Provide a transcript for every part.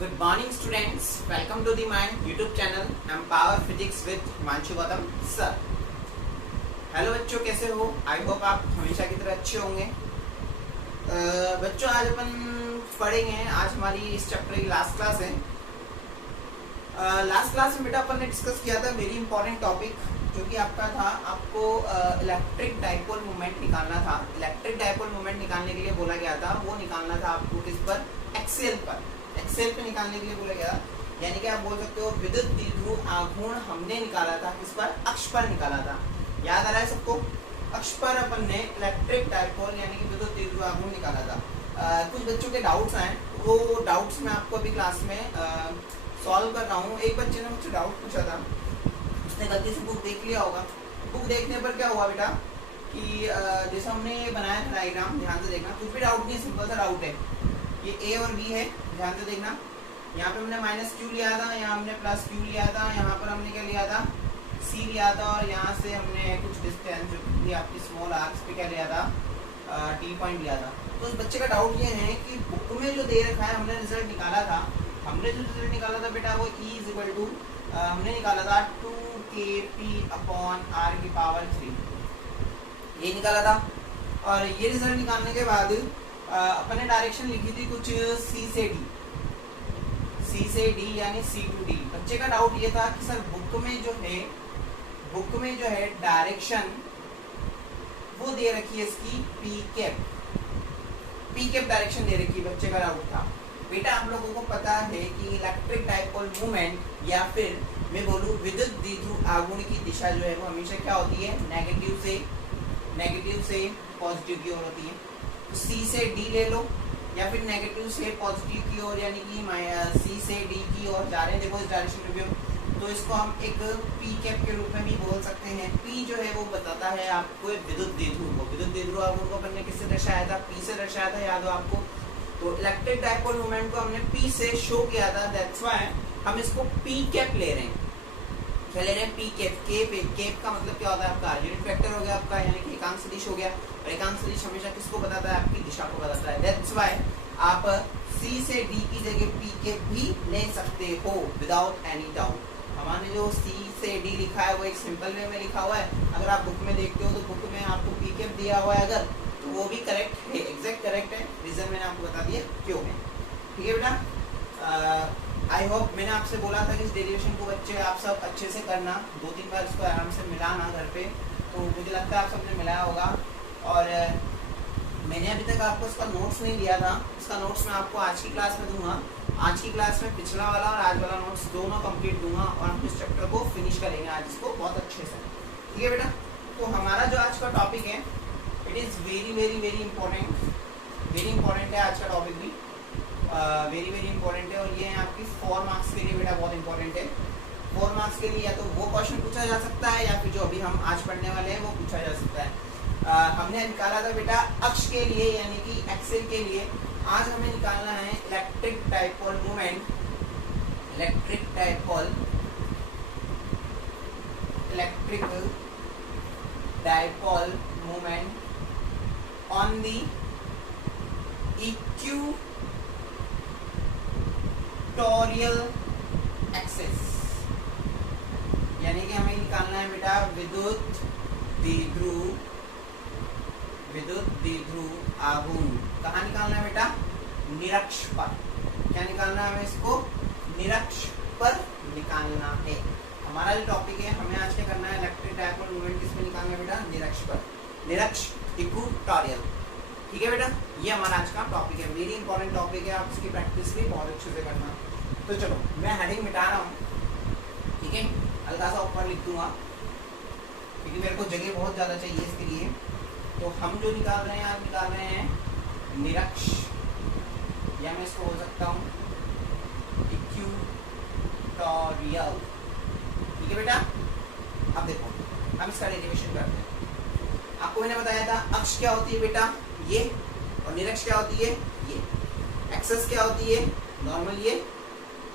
Good morning students, welcome to the my YouTube channel. I'm Power Physics with Himanshu Gautam sir. Hello बच्चों, कैसे हो? I hope आप हमेशा की तरह अच्छे होंगे। बच्चों, आज अपन पढ़ेंगे, आज हमारी इस चैप्टर की लास्ट क्लास है। लास्ट क्लास में बेटा अपन ने डिस्कस किया था वेरी इंपॉर्टेंट टॉपिक, जो कि आपका था, आपको इलेक्ट्रिक डाइपोल मोमेंट निकालना था। इलेक्ट्रिक डाइपोल मोमेंट निकालने के लिए बोला गया था, वो निकालना था आपको किस पर? एक्सेल पर। एक्सेल पे निकालने के लिए बोला गया, यानी कि आप बोल सकते हो विद्युत द्विध्रुव आघूर्ण हमने निकाला था किस पर? अक्ष पर निकाला था। याद आ रहा है सबको? अक्ष पर अपन ने इलेक्ट्रिक डाइपोल यानी कि विद्युत द्विध्रुव आघूर्ण निकाला था। कुछ बच्चों के डाउट्स आए, वो डाउट्स मैं आपको अभी क्लास में सॉल्व कर रहा हूँ। एक बच्चे ने मुझसे डाउट पूछा था, उसने गलती से बुक देख लिया होगा। बुक देखने पर क्या हुआ बेटा कि जैसे हमने बनाया था डायग्राम, ध्यान से देखना, कुछ भी डाउट नहीं, सिंपल सा डाउट है। ये ए और बी है, ध्यान से देखना। यहाँ पे हमने माइनस क्यू लिया था, यहाँ हमने प्लस क्यू लिया था, यहाँ पर हमने क्या लिया था? सी लिया था, और यहाँ से हमने कुछ डिस्टेंस जो कि आपकी स्मॉल आर्क्स पे क्या लिया था? टी पॉइंट लिया था। तो उस बच्चे का डाउट ये है कि बुक में जो दे रखा है, हमने रिजल्ट निकाला था, हमने जो रिजल्ट निकाला था बेटा वो E इक्वल टू हमने निकाला था 2kp/r⁻³ ये निकाला था। और ये रिजल्ट निकालने के बाद अपन ने डायरेक्शन लिखी थी कुछ C से D यानी C to D। बच्चे का डाउट ये था कि सर बुक में जो है डायरेक्शन वो दे रखी है इसकी P कैप डायरेक्शन दे रखी है। बच्चे का डाउट था। बेटा आप लोगों को पता है कि इलेक्ट्रिक डाइपोल मूवमेंट या फिर मैं बोलूं विद्युत द्विध्रुव आघूर्ण की दिशा जो है वो हमेशा क्या होती है? नेगेटिव से पॉजिटिव की ओर होती है। तो C से D ले लो, या फिर नेगेटिव से पॉजिटिव की ओर, यानी कि C से D की ओर जा रहे हैं, देखो इस डायरेक्शन में भी। तो इसको हम एक P कैप के रूप में भी बोल सकते हैं। P जो है वो बताता है आपको विद्युत द्विध्रुव आघूर्ण को अपन ने किससे दर्शाया था? P से दर्शाया था, याद हो आपको? तो इलेक्ट्रिक डाइपोल मोमेंट को हमने P से शो किया था, दैट्स व्हाई हम इसको P कैप ले रहे हैं। क्या ले रहे हैं? P cap. केप का मतलब क्या होता है आपका? यूनिट वेक्टर हो गया आपका, यानी कि एकांक सदिश हो गया। और एकांक सदिश हमेशा किसको बताता है? आपकी दिशा को बताता है। दैट्स व्हाई आप C से D की जगह P कैप भी ले सकते हो विदाउट एनी डाउट। हमारे जो C से D लिखा है वो एक सिंपल वे में लिखा हुआ है। अगर आप बुक में देखते हो तो बुक में आपको P कैप दिया हुआ है, अगर तो वो भी करेक्ट है, एग्जैक्ट करेक्ट है। रीजन मैंने आपको बता दिया क्यों है। ठीक है बेटा, आई होप मैंने आपसे बोला था कि इस डेरिवेशन को बच्चे आप सब अच्छे से करना, 2-3 बार इसको आराम से मिलाना घर पे। तो मुझे लगता है आप सबने मिलाया होगा। और मैंने अभी तक आपको इसका नोट्स नहीं दिया था। इसका नोट्स मैं आपको आज की क्लास में दूंगा। आज की क्लास में पिछला वाला और आज वाला नोट्स दोनों कंप्लीट दूंगा, और हम इस चैप्टर को फिनिश करेंगे आज इसको बहुत अच्छे से। ठीक है बेटा, तो हमारा जो आज का टॉपिक है इट इज़ वेरी इंपॉर्टेंट है। आज का टॉपिक भी वेरी इंपॉर्टेंट है, और ये है आपकी 4 मार्क्स के लिए बेटा बहुत इंपॉर्टेंट है। 4 मार्क्स के लिए या तो वो क्वेश्चन पूछा जा सकता है, या फिर जो अभी हम आज पढ़ने वाले हैं वो पूछा जा सकता है। हमने निकाला था बेटा अक्ष के लिए यानी कि एक्सेल के लिए। आज हमें निकालना है electric dipole movement on the equatorial axis, यानी कि हमें निकालना है बेटा विद्युत द्विध्रुव आघूर्ण। कहाँ निकालना है बेटा? निरक्ष पर। क्या निकालना है हमें? इसको निरक्ष पर निकालना है। हमारा जो टॉपिक है, हमें आज क्या करना है? इलेक्ट्रिक डाइपोल मूवमेंट किस में निकालना है बेटा? निरक्ष पर, निरक्ष इक्वेटोरियल। ठीक है बेटा, ये हमारा आज का टॉपिक है, वेरी इंपॉर्टेंट टॉपिक है। आप इसकी प्रैक्टिस भी बहुत अच्छे से करना। तो चलो मैं हेडिंग मिटा रहा हूँ, ठीक है, हल्का सा ऊपर लिख दूंगा क्योंकि मेरे को जगह बहुत ज़्यादा चाहिए इसके लिए। तो हम जो निकाल रहे हैं, आज निकाल रहे हैं निरक्ष, या मैं इसको बोल सकता हूँ इक्वेटोरियल। ठीक है बेटा, अब देखो हम इसका डेरिवेशन करते हैं। आपको मैंने बताया था अक्ष क्या होती है बेटा? ये। और निरक्ष क्या होती है? ये। एक्सेस क्या होती है? नॉर्मल ये।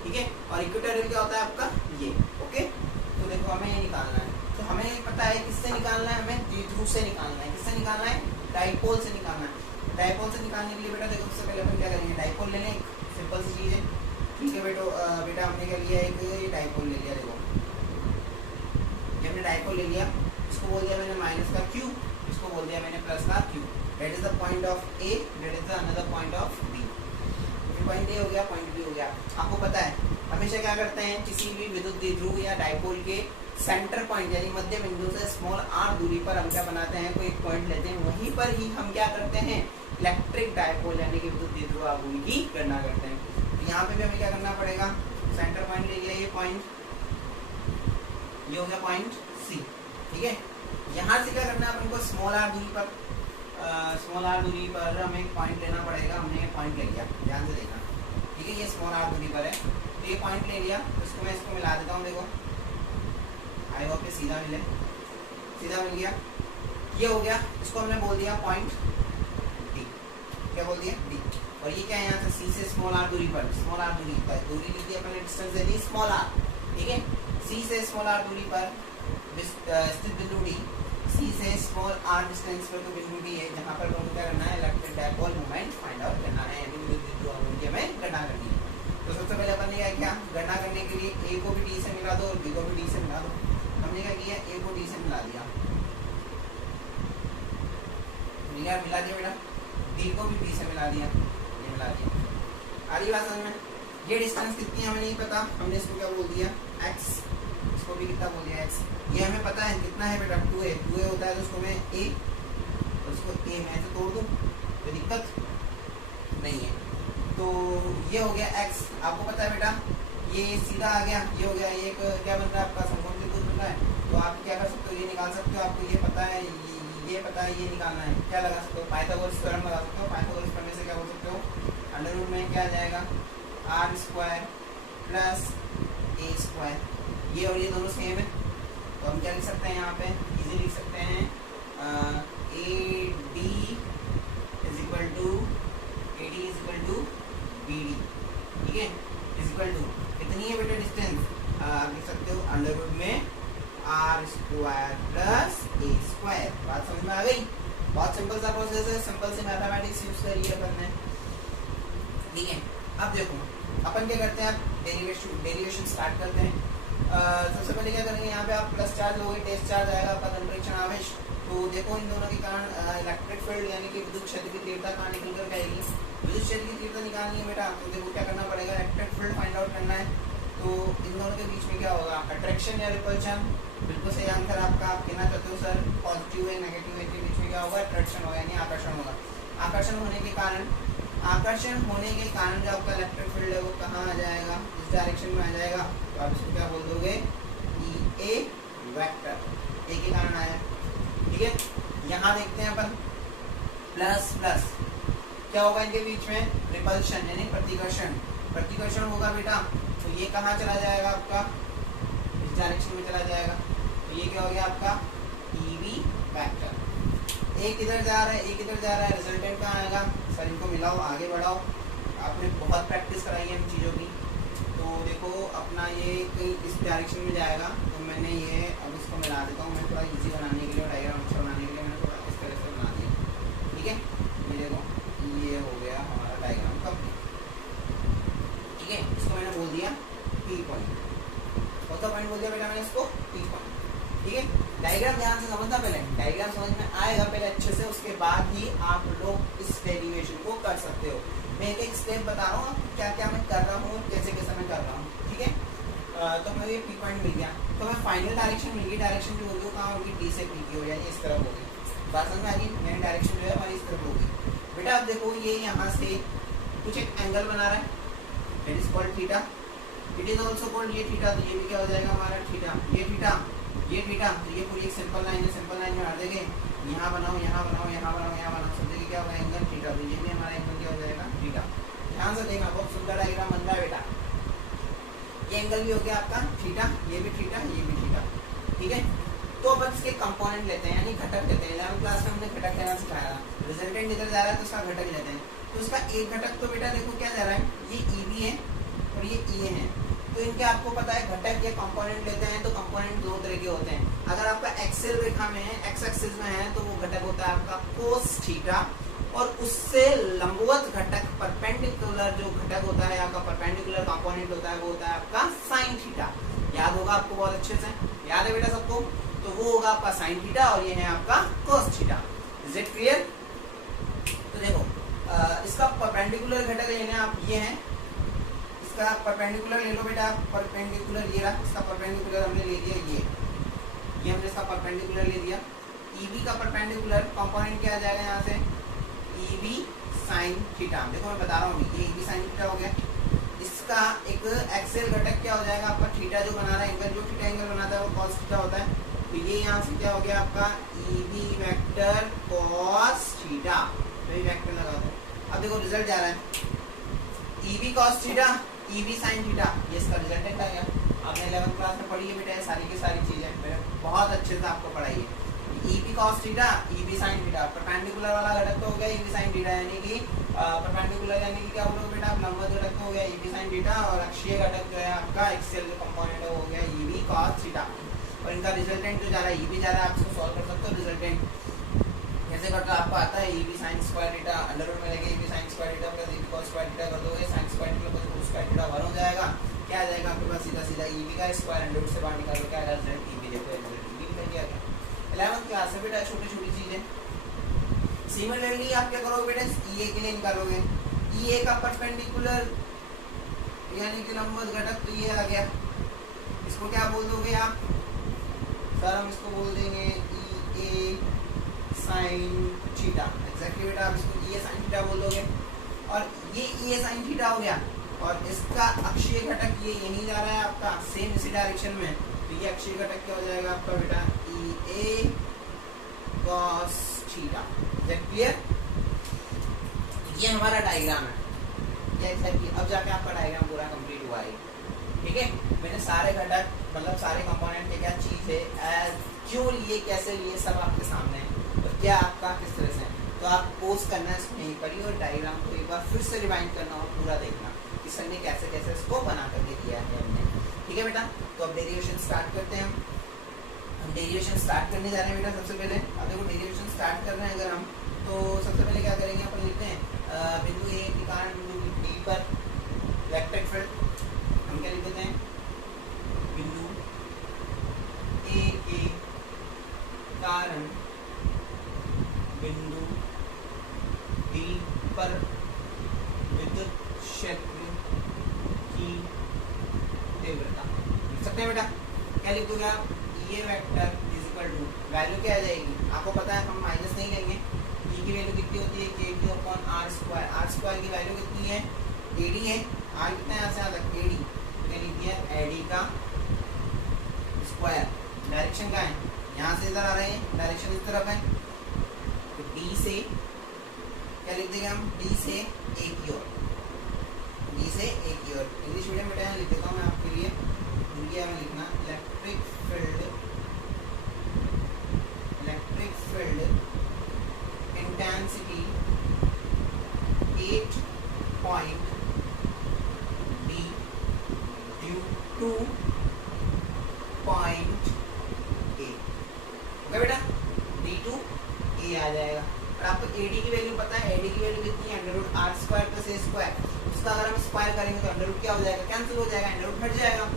ठीक है, और इक्वेटोरियल क्या होता है आपका? ये। ओके, तो देखो हमें ये निकालना है। तो हमें पता है किससे निकालना है? हमें द्विध्रुव से निकालना है। किससे निकालना है? डाइपोल से निकालना है। डाइपोल से निकालने के लिए बेटा देखो सबसे पहले अपन क्या करेंगे? डाइपोल ले लें, सिंपल सी चीज़ है। ठीक है बेटा हमने क्या लिया, एक डाइपोल ले लिया। देखो ये हमने डाइपोल ले लिया, इसको बोल दिया मैंने माइनस का क्यू, इसको बोल दिया मैंने प्लस का Q. That is the point of A, that is the another point of B. Point A हो गया, पॉइंट बी हो गया। आपको पता है हमेशा क्या करते हैं, किसी भी विद्युत द्विध्रुव या डाइपोल के सेंटर पॉइंट यानी मध्य बिंदु से स्मॉल आर दूरी पर हम क्या बनाते हैं, कोई एक पॉइंट लेते हैं, वहीं पर ही हम क्या करते हैं, इलेक्ट्रिक डाइपोल यानी कि विद्युत द्विध्रुव आघूर्ण की गणना करते हैं। तो यहाँ पे भी हमें क्या करना पड़ेगा, सेंटर पॉइंट ले लिया, ये पॉइंट, ये हो गया पॉइंट सी। ठीक है, यहाँ से क्या करना है अपन को, स्मॉल आर दूरी पर हमें एक पॉइंट लेना पड़ेगा। हमने ये पॉइंट ले लिया, ध्यान से देखना। ठीक है, ये स्मॉल आर दूरी पर है, तो ये पॉइंट ले लिया, तो इसको मैं इसको मिला देता हूँ। देखो आई होप सीधा मिले, सीधा मिल गया, ये हो गया। इसको हमने बोल दिया पॉइंट डी, क्या बोल दिया डी। और ये क्या है, यहाँ से सी से स्मॉल आर दूरी पर, स्मॉल आर दूरी पर दूरी ली थी अपने, डिस्टेंस दे दी स्मॉल आर। ठीक है, सी से स्मॉल आर दूरी पर स्थित बिंदु डी, सी से स्मॉल आर डिस्टेंस पर तो बिंदु डी है, जहाँ पर हम क्या करना है, electric dipole moment find out करना है, हमें गणना करनी है। तो सबसे पहले अपन ने क्या, गणना करने के लिए ए को भी डी से मिला दो और बी को भी डी से मिला दो। हमने क्या किया, ए को डी से मिला दिया, मिला दिया बेटा, डी को भी डी से मिला दिया, ये मिला दिया। आ रही बात समझ में? ये डिस्टेंस कितनी है हमें नहीं पता, हमने इसको क्या बोल दिया x, इसको भी कितना बोल दिया x। ये हमें पता है कितना है बेटा, 2a, 2a होता है, तो उसको मैं a और इसको a में से तोड़ दूं, कोई दिक्कत नहीं है। तो ये हो गया x, आपको पता है बेटा ये सीधा आ गया, ये हो गया, ये क्या बन रहा है आपका समकोण त्रिभुज बन रहा है। तो आप क्या कर सकते हो, ये निकाल सकते हो, आपको ये पता है, ये पता है, ये निकालना है, क्या लगा सकते हो, पाइथागोरस थ्योरम लगा सकते हो। पाइथागोरस प्रमेय से क्या बोल सकते हो, अंडर रूट में क्या आ जाएगा, आर स्क्वायर प्लस ए स्क्वायर, ये और ये दोनों सेम है, तो हम क्या लिख सकते हैं, यहाँ पे इजी लिख सकते हैं, A D is equal to B D. ठीक है, इज इक्वल टू कितनी है बेटा डिस्टेंस, आप लिख सकते हो अंडर रूट में are square plus A square. बात समझ में आ गई? बहुत सिंपल सा प्रोसेस है, सिंपल से मैथमेटिक्स यूज करिए अपन ने। ठीक है, अब देखो अपन क्या करते हैं, अब डेरिवेशन स्टार्ट करते हैं। सबसे पहले क्या करेंगे, यहाँ पे आप प्लस चार्ज लोगे, टेस्ट चार्ज आएगा आपका अंतरिक्षण आवेश। तो देखो इन दोनों के कारण इलेक्ट्रिक फील्ड यानी कि विद्युत क्षेत्र की तीव्रता कहाँ निकल कर आएगी, विद्युत क्षेत्र की तीव्रता निकालनी है बेटा। तो देखो क्या करना पड़ेगा, इलेक्ट्रिक फील्ड फाइंड आउट करना है। तो इन दोनों के बीच में क्या होगा, अट्रैक्शन या रिपल्शन। बिल्कुल सही आंसर आपका, आप कहना चाहते हो सर पॉजिटिव है नेगेटिव है, के बीच में क्या होगा, अट्रैक्शन होगा यानी आकर्षण होगा। आकर्षण होने के कारण जो आपका इलेक्ट्रिक फील्ड है वो कहाँ आ जाएगा, इस डायरेक्शन में आ जाएगा। तो आप इसको क्या बोल दोगे, ई ए वेक्टर, ए के कारण आया। ठीक है, यहाँ देखते हैं अपन प्लस प्लस क्या होगा इनके बीच में, रिपल्शन यानी प्रतिकर्षण होगा बेटा। तो ये कहाँ चला जाएगा आपका, इस डायरेक्शन में चला जाएगा। तो ये क्या हो गया आपका ईवी वेक्टर। एक इधर जा रहा है, रिजल्टेंट कहाँ आएगा, सर इनको मिलाओ आगे बढ़ाओ। आपने बहुत प्रैक्टिस कराई है इन चीज़ों की। तो देखो अपना ये इस डायरेक्शन में जाएगा, तो मैंने ये अब इसको मिला देता हूँ, मैं थोड़ा इजी बनाने के लिए, डायग्राम अच्छा बनाने के लिए मैंने थोड़ा इस तरह से बना दिया। ठीक है, ये देखो ये हो गया हमारा डायग्राम कंप्लीट। ठीक है, इसको मैंने बोल दिया पी पॉइंट, कौन सा पॉइंट बोल दिया बेटा मैंने इसको, पी पॉइंट। ठीक है, डायग्राम ध्यान से समझना, पहले डायग्राम समझ में आएगा पहले अच्छे से, उसके बाद ही आप लोग इस डेरिवेशन को कर सकते हो। मैं एक स्टेप बता रहा हूँ क्या क्या मैं कर रहा हूँ, कैसे कैसे मैं कर रहा हूँ। ठीक है, तो हमें ये पी पॉइंट मिल गया, तो हमें फाइनल डायरेक्शन मिल गई। डायरेक्शन जो होगी कहाँ होगी, डी से पी की हो, यानी इस तरफ होगी। बात समझ में आ गई, मेरी डायरेक्शन जो है हमारी इस तरफ होगी। बेटा अब देखो ये यहाँ से कुछ एक एंगल बना रहा है, it is called theta, it is also called ये थीटा। तो ये भी क्या हो जाएगा हमारा थीटा, ये थीटा। तो ये पूरी एक सिंपल लाइन है, सिंपल लाइन में हट देंगे, यहाँ बनाओ, सब जगह क्या होगा एंगल थीटा। तो ये भी हमारा एंगल क्या हो जाएगा थीटा। ध्यान से देखना, बहुत सुंदर डायग्राम बन रहा है बेटा। ये एंगल भी हो गया आपका थीटा, ये भी थीटा, ये भी थीटा। ठीक है, तो अब इसके कंपोनेंट लेते हैं यानी घटक लेते हैं। 11वीं क्लास में हमने घटक लेना सिखाया था। रिजल्टेंट इधर जा रहा है तो उसका घटक लेते हैं। तो उसका एक घटक तो बेटा देखो क्या जा रहा है, ये ईवी है और ये ई है। तो इनके आपको पता है घटक या कंपोनेंट लेते हैं तो कंपोनेंट दो तरह के होते हैं। अगर आपका एक्सेल रेखा में है, एक्स एक्सिस में है, तो वो घटक होता है आपका कोस थीटा, और उससे लंबवत घटक परपेंडिकुलर परपेंडिकुलर जो घटक होता है, आपका परपेंडिकुलर कंपोनेंट होता है, वो होता है आपका साइन थीटा। याद होगा आपको बहुत अच्छे से, याद है बेटा सबको? तो वो होगा आपका साइन थीटा और ये है आपका cos theta. Is it clear? तो देखो इसका परपेंडिकुलर घटक लेना आप, ये है इसका परपेंडिकुलर ले लो बेटा, परपेंडिकुलर ये रहा, इसका परपेंडिकुलर हमने ले लिया, ये हमने इसका परपेंडिकुलर ले लिया। EB का परपेंडिकुलर कंपोनेंट क्या आ जाएगा यहाँ से, EB साइन थीटा। देखो मैं बता रहा हूँ, ये EB साइन थीटा हो गया। इसका एक एक्सेल घटक क्या हो जाएगा आपका, थीटा जो बना रहा है एंगल, जो थीटा एंगल बनाता है वो cos थीटा होता है। तो ये यहाँ से क्या हो गया आपका EB वेक्टर cos थीटा, वही वेक्टर लगा दो। अब देखो रिजल्ट जा रहा है, EB cos theta, EB sign theta, ये इसका रिजल्टेंट आ गया। आपने 11th क्लास में पढ़ी है बेटा सारी की सारी चीजें, मैंने बहुत अच्छे से आपको पढ़ाई है। EB cos theta, EB sin theta, perpendicular वाला घटक तो हो गया EB sin थीटा, यानी कि परपेंडिकुलर यानी कि क्या बोलोगे बेटा आप, लंबवत घटक तो हो गया EB sin थीटा, और अक्षीय घटक जो है आपका एक्सियल जो कंपोनेंट है वो हो गया EB cos थीटा। और इनका रिजल्टेंट जो जा रहा है EB जा रहा है, आप इसको सॉल्व कर सकते हो। रिजल्टेंट कैसे करता है आपको आता है, EB sin square theta under root में लेके EB sin square theta plus EB cos square theta कर दोगे, sin square theta plus cos square theta 1 हो जाएगा। क्या आ जाएगा आपके पास, सीधा सीधा EB का स्क्वायर अंडर रूट से बाहर निकालो, क्या आएगा रिजल्ट EB, देखो रिजल्ट EB निकल गया। 11th क्लास में बेटा छोटी छोटी चीजें। सिमिलरली आप क्या करोगे बेटा, EA के लिए निकालोगे, EA का परपेंडिकुलर यानी कि लंबवत घटक तो ये आ गया, इसको क्या बोल दोगे आप सर, हम इसको बोल देंगे EA साइन थीटा। एग्जैक्टली बेटा आप इसको EA साइन थीटा बोल दोगे। और ये EA साइन थीटा हो गया, और इसका अक्षीय घटक ये यहीं जा रहा है आपका, सेम इसी डायरेक्शन में। तो ये अक्षीय घटक क्या हो जाएगा आपका बेटा, EA cos theta. Is that clear? ये हमारा डायग्राम है, ये एग्जैक्टली अब जाके आपका डायग्राम पूरा कंप्लीट हुआ है। ठीक है, मैंने सारे घटक मतलब सारे कंपोनेंट के क्या चीज है, क्यों लिए, कैसे लिए, सब आपके सामने है। तो क्या आपका किस तरह से, तो आप पोस्ट करना है इसको यहीं पर ही, और डायग्राम को एक बार फिर से रिवाइंड करना और पूरा देखना कि सर ने कैसे कैसे इसको बना करके दिया है हमने। ठीक है बेटा, तो अब डेरिवेशन स्टार्ट करते हैं। हम डेरिवेशन स्टार्ट करने जा रहे हैं बेटा। सबसे पहले अब देखो डेरिवेशन स्टार्ट कर रहे हैं अगर हम, तो सबसे पहले क्या करेंगे, अपन लिखते हैं बिंदु ए के कारण बिंदु डी पर इलेक्ट्रिक फील्ड हम क्या लिख देते हैं, बिंदु ए के कारण बिंदु डी पर विद्युत क्षेत्र की तीव्रता लिख सकते हैं बेटा। क्या लिख दोगे आप, ये vector is equal to, value क्या आ जाएगी आपको पता है, हम माइनस नहीं लेंगे। ई की वैल्यू कितनी होती है, KQ upon are square. R square की वैल्यू कितनी है, AD है। आर कितना है यहाँ से यहाँ तक, AD, मैंने लिख दिया AD का स्क्वायर। डायरेक्शन का है, यहाँ से इधर आ रहे हैं, डायरेक्शन इस तरफ है। तो D से क्या लिख देंगे हम, D से A की ओर, D से A की ओर। इंग्लिश मीडियम बेटा यहाँ लिख देता हूँ मैं आपके लिए, हिंदी में लिखना, electric field intensity 8 point D due to point A। Okay बेटा, D टू A आ जाएगा। और आपको AD की वैल्यू पता है, AD की वैल्यू कितनी है, under root are square plus A square. उसका अगर हम स्क्वायर करेंगे तो अंडर रूट क्या हो जाएगा, कैंसिल हो जाएगा, अंडर रूट हट जाएगा।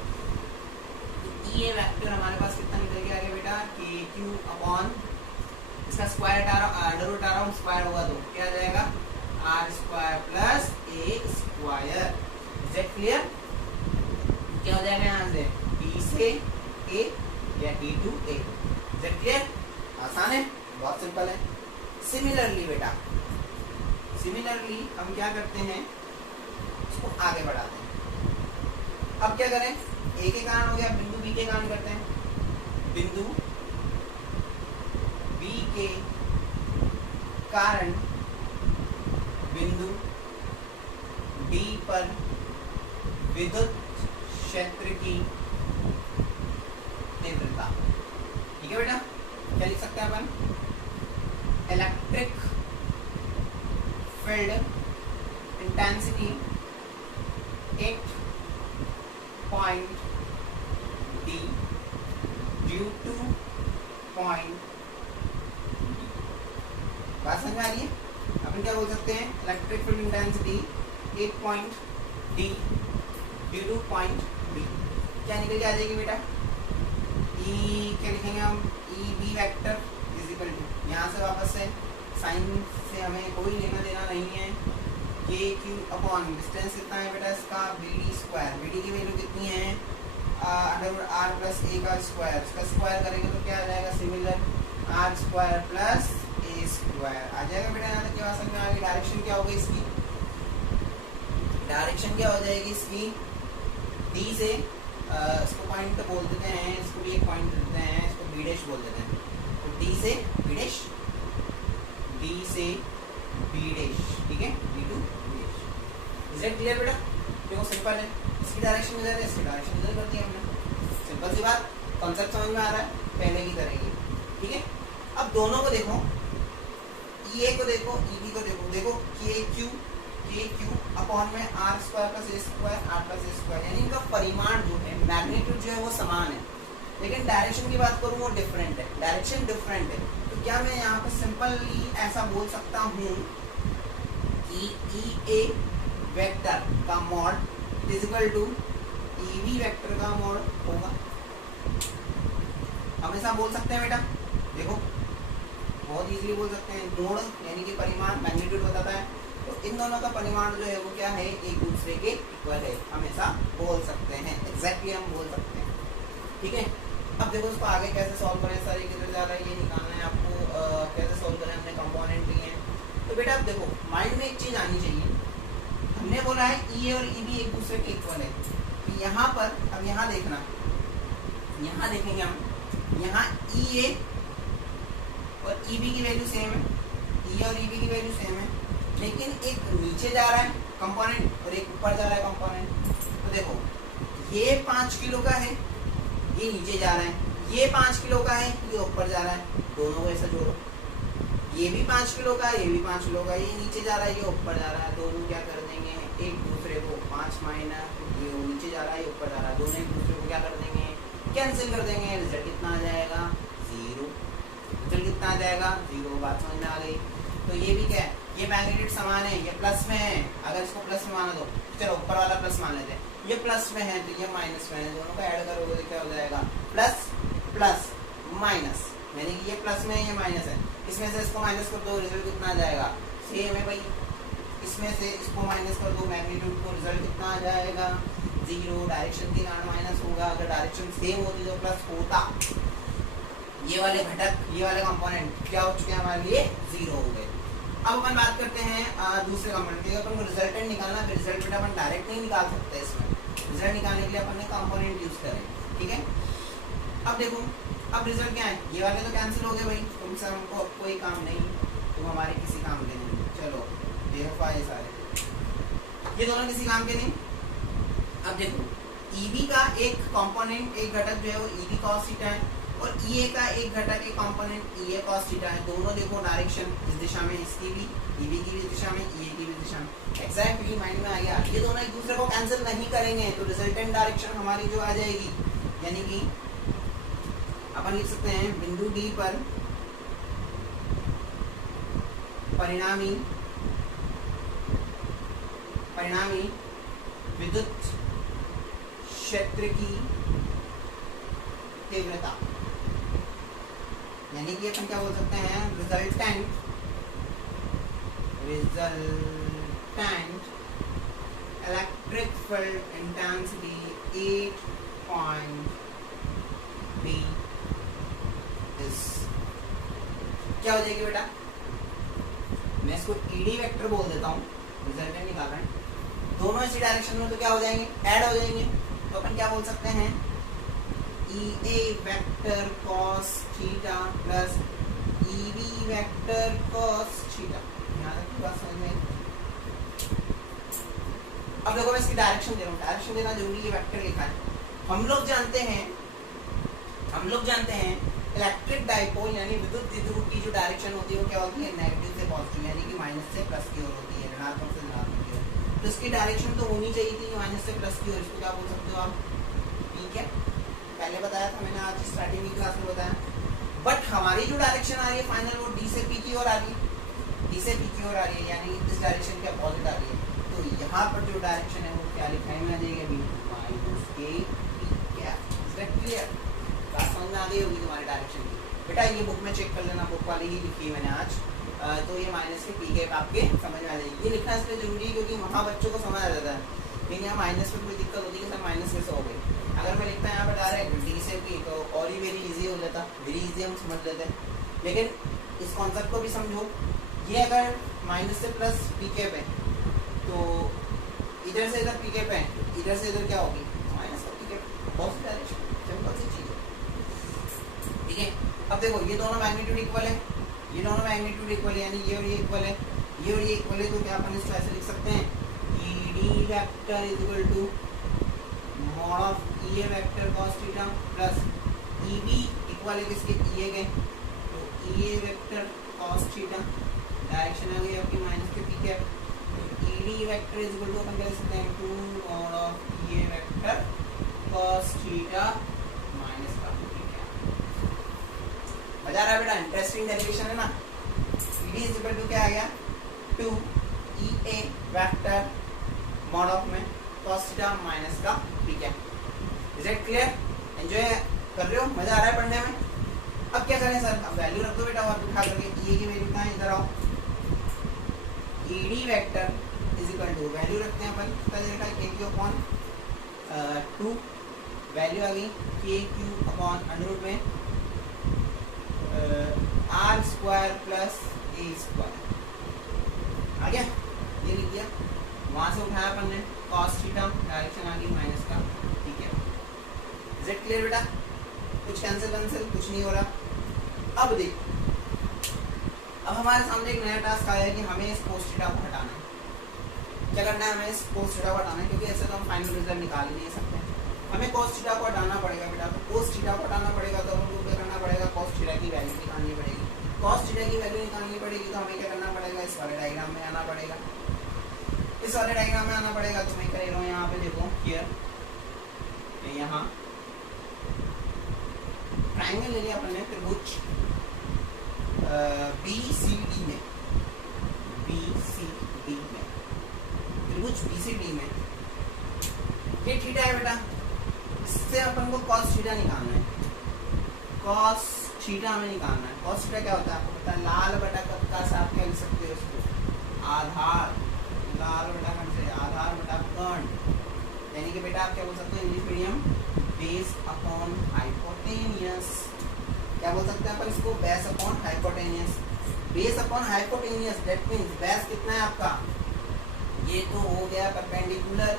ये वेक्टर हमारे पास कितना निकल के आ गया बेटा, KQ अपॉन इसका स्क्वायर अंडर रूट आ रहा हूँ, स्क्वायर होगा तो क्या आ जाएगा, R square plus A square. Is that clear? क्या हो जाएगा यहाँ से, D से A या D to A। Is that clear? आसान है, बहुत सिंपल है। सिमिलरली बेटा, सिमिलरली हम क्या करते हैं, इसको आगे बढ़ाते हैं। अब क्या करें, A के कारण हो गया, बिंदु B के कारण करते हैं। बिंदु B के कारण बिंदु D पर विद्युत क्षेत्र की तीव्रता। ठीक है बेटा, क्या लिख सकते हैं अपन, electric field intensity 8 point D due to point D। बात समझ में आ रही है? अपन क्या बोल सकते हैं, इलेक्ट्रिक फील्ड इंटेंसिटी एक point D due to point B, क्या निकल के आ जाएगी बेटा, ई क्या लिखेंगे हम, E B vector is equal to, यहाँ से वापस से साइन से हमें कोई लेना देना नहीं है, के क्यू अपॉन डिस्टेंस कितना है बेटा इसका, B D square, B D की वैल्यू कितनी है अंडर आर प्लस ए का स्क्वायर, इसका स्क्वायर करेंगे तो क्या आ जाएगा, सिमिलर आर स्क्वायर प्लस ए स्क्वायर आ जाएगा बेटा। यहाँ तक क्या समझ में आ गई, डायरेक्शन क्या होगी इसकी, डायरेक्शन क्या हो जाएगी इसकी, डी से इसको पॉइंट बोल देते हैं, इसको भी एक पॉइंट देते हैं, इसको बी डैश बोल देते हैं, तो डी से बी डैश, डी से बी डैश, ठीक है, D to B dash. Is it clear बेटा, देखो सिंपल है, इसकी डायरेक्शन इधर है, इसकी डायरेक्शन इधर कर दी हमने, सिंपल सी बात, कॉन्सेप्ट समझ में आ रहा है, पहले की तरह ही, ठीक है। अब दोनों को देखो, ई ए को देखो, ई बी को देखो, देखो के क्यू अपॉन में are square plus A square, R plus A square, यानी इनका परिमाण जो है, मैग्नीट्यूड जो है वो समान है, लेकिन डायरेक्शन की बात करूँ वो डिफरेंट है, डायरेक्शन डिफरेंट है। तो क्या मैं यहाँ पर सिंपली ऐसा बोल सकता हूँ कि ई ए वेक्टर का mod is equal to E B vector का मॉड होगा, हम ऐसा बोल सकते हैं बेटा, देखो बहुत इजीली बोल सकते हैं, मोड यानी कि परिमाण मैग्नीट्यूड बताता है, तो इन दोनों का परिमाण जो है वो क्या है, एक दूसरे के इक्वल है, हम ऐसा बोल सकते हैं, एग्जैक्टली हम बोल सकते हैं, ठीक है। अब देखो इसको आगे कैसे सॉल्व करें, सारी किधर जा रहा है ये निकालना है आपको, कैसे सॉल्व करें, हमने कंपोनेंट लिए हैं, तो बेटा अब देखो माइंड में एक चीज आनी चाहिए, हमने बोला है ई ए और ई बी एक दूसरे के इक्वल है, तो यहाँ पर अब यहाँ देखना, यहाँ देखेंगे हम, यहाँ ई ए और ई बी की वैल्यू सेम है, ई और ई बी की वैल्यू सेम है, लेकिन एक नीचे जा रहा है कंपोनेंट और एक ऊपर जा रहा है कंपोनेंट, तो देखो ये 5 किलो का है, ये नीचे जा रहा है, ये 5 किलो का है, ये ऊपर जा रहा है, दोनों को ऐसा जोड़ो, ये भी 5 किलो का है, ये भी 5 किलो का है, ये नीचे जा रहा है, ये ऊपर जा रहा है, दोनों क्या कर देंगे एक दूसरे को 5 माइनस, ये नीचे जा रहा है, ये ऊपर जा रहा है, दोनों एक दूसरे को क्या कर देंगे, कैंसिल कर देंगे, रिजल्ट कितना आ जाएगा 0, रिजल्ट कितना आ जाएगा 0, बात समझ में आ गई। तो ये भी क्या है, ये मैग्नीट्यूड समान है, ये प्लस में है, अगर इसको प्लस में माना दो, चलो ऊपर वाला प्लस मान लेते हैं, ये प्लस में है तो ये माइनस में है, दोनों को ऐड करोगे तो क्या हो जाएगा, प्लस प्लस माइनस, यानी कि ये प्लस में है ये माइनस है, इसमें से इसको माइनस कर दो, रिजल्ट कितना आ जाएगा सेम है भाई, इसमें से इसको माइनस कर दो मैग्नीट्यूड को, रिजल्ट कितना आ जाएगा 0, डायरेक्शन के कारण माइनस होगा, अगर डायरेक्शन सेम होती तो प्लस होता, ये वाले घटक, ये वाले कंपोनेंट क्या हो चुके हैं हमारे लिए 0 हो गए। अब अपन बात करते हैं दूसरे कंपोनेंट की, अपन को रिजल्टेंट निकालना है, रिजल्ट बेटा अपन डायरेक्ट नहीं निकाल सकते, इसमें रिजल्ट निकालने के लिए अपन ने कंपोनेंट यूज करें, ठीक है। अब देखो अब रिजल्ट क्या है, ये वाले तो कैंसिल हो गए भाई, तुमसे हमको अब कोई काम नहीं, तुम हमारे किसी काम के नहीं, चलो देखो ये सारे ये दोनों किसी काम के नहीं। अब देखो ईबी का एक कंपोनेंट, एक घटक जो है वो ईबी cos थीटा है, और ईए का एक घटक, एक कंपोनेंट ईए cos थीटा है, दोनों देखो डायरेक्शन इस दिशा में, इसकी भी ईबी की भी दिशा में, ईए की भी दिशा में, एग्जैक्टली माइंड में आ गया, ये दोनों एक दूसरे को कैंसिल नहीं करेंगे, तो रिजल्टेंट डायरेक्शन हमारी जो आ जाएगी, यानी कि अपन लिख सकते हैं बिंदु डी पर परिणामी विद्युत क्षेत्र की तीव्रता, यानी कि अपन क्या बोल सकते हैं, resultant electric field intensity 8.b is क्या हो जाएगी बेटा, मैं इसको ईडी वेक्टर बोल देता हूँ, रिजल्टेंट निकाल रहे हैं, दोनों इसी डायरेक्शन में, तो क्या हो जाएंगे, ऐड हो जाएंगे, तो अपन क्या बोल सकते हैं, E A vector cos theta plus E B vector cos theta, यहाँ तक की बात समझ में। अब देखो मैं इसकी डायरेक्शन दे रहा हूँ, डायरेक्शन देना जरूरी है, वेक्टर लिखा है, हम लोग जानते हैं इलेक्ट्रिक डाइपोल यानी विद्युत द्विध्रुव की जो डायरेक्शन होती है वो क्या होती है, नेगेटिव से पॉजिटिव, यानी कि माइनस से प्लस की ओर होती है, ऋणात्मक से धनात्मक की ओर, तो इसकी डायरेक्शन तो होनी चाहिए थी माइनस से प्लस की ओर, इसको क्या बोल सकते हो आप, ठीक है, पहले बताया था मैंने, आज स्टार्टिंग की क्लास में बताया, बट हमारी जो डायरेक्शन आ रही है फाइनल वो डी से पी की ओर आ रही है, डी से पी की ओर आ रही है, यानी इस डायरेक्शन के अपोजिट आ रही है, तो तो यहाँ पर जो डायरेक्शन है वो क्या लिखाई में आ जाएगी अभी माइनस के पी कैप। क्लियर? बात समझ में आ गई होगी तुम्हारे डायरेक्शन की। बेटा ये बुक में चेक कर लेना, बुक वाली ही लिखी है मैंने आज। तो ये माइनस के पी कैप आपके समझ में आ जाएगी। ये लिखना इसलिए जरूरी है क्योंकि वहाँ बच्चों को समझ आ जाता है, लेकिन यहाँ माइनस में कोई दिक्कत होती है कि सर माइनस कैसे हो गई। अगर मैं लिखता यहाँ पर डायरेक्ट डी से पी तो और ही वेरी इजी हो जाता, वेरी इजी हम समझ लेते हैं। लेकिन इस कॉन्सेप्ट को भी समझो, ये अगर माइनस से प्लस पी कैप है तो इधर से इधर पी कैप है, इधर से इधर क्या होगी माइनस का पी कैप। बहुत सी डायरेक्शन, सिंपल सी चीज़ है। ठीक है, अब देखो ये दोनों मैग्नीट्यूड इक्वल है, ये दोनों मैग्नीट्यूड इक्वल है, यानी ये और ये इक्वल है, ये और ये इक्वल है। तो क्या अपन इसको ऐसे लिख सकते हैं D vector is equal to mod of E A vector cos theta plus E B equal है किसके ई ए के, तो E A vector cos theta direction आ गई आपकी माइनस के पी कैप। तो E D vector is equal to अपन कह सकते हैं two mod of E A vector cos theta minus का पी कैप। मजा आ रहा है बेटा, इंटरेस्टिंग डेरिवेशन है ना। E D is equal to क्या आ गया two E A vector mod of में cos थीटा माइनस का P cap. Is it clear? Enjoy कर रहे हो, मजा आ रहा है पढ़ने में। अब क्या करें सर, अब वैल्यू रख दो बेटा और उठा करके ई की वैल्यू कहाँ है, इधर आओ। E D vector is equal to value रखते हैं अपन कितना दे रखा है के क्यू अपॉन 2, वैल्यू आ गई k Q upon under root में are square plus A square आ गया, ये लिख दिया। वहां से उठाया अपन ने cos थीटा, डायरेक्शन आ गई माइनस का, ठीक है। इज इट क्लियर बेटा? कुछ कैंसिल कुछ नहीं हो रहा। अब देख, अब हमारे सामने एक नया टास्क आया है कि हमें इस cos थीटा को हटाना है। क्या करना है, हमें इस cos थीटा को हटाना है, क्योंकि ऐसे तो हम फाइनल रिजल्ट निकाल ही नहीं सकते। हमें cos थीटा को हटाना पड़ेगा बेटा। तो cos थीटा को हटाना पड़ेगा तो हमको क्या करना पड़ेगा, cos थीटा की वैल्यू निकालनी पड़ेगी। cos थीटा की वैल्यू निकालनी पड़ेगी तो हमें क्या करना पड़ेगा, इस वाले डायग्राम में आना पड़ेगा। इस वाले डायग्राम में आना पड़ेगा तो मैं कर रहा हूँ यहाँ पे देखो हियर, यहाँ ट्रायंगल ले लिया अपन ने त्रिभुज BCD में, त्रिभुज BCD में ये थीटा है बेटा। इससे अपन को cos थीटा निकालना है, cos थीटा हमें निकालना है। cos थीटा क्या होता है आपको पता है, लाल बटा कब से आप क्या लिख सकते हो इसको, आधार, लाल बटा कर्ण से आधार बटा कर्ण, यानी कि बेटा आप क्या बोल सकते हो English medium, base upon hypotenuse. क्या बोल सकते हैं अपन इसको, base upon hypotenuse. Base upon hypotenuse that means base कितना है आपका, ये तो हो गया परपेंडिकुलर,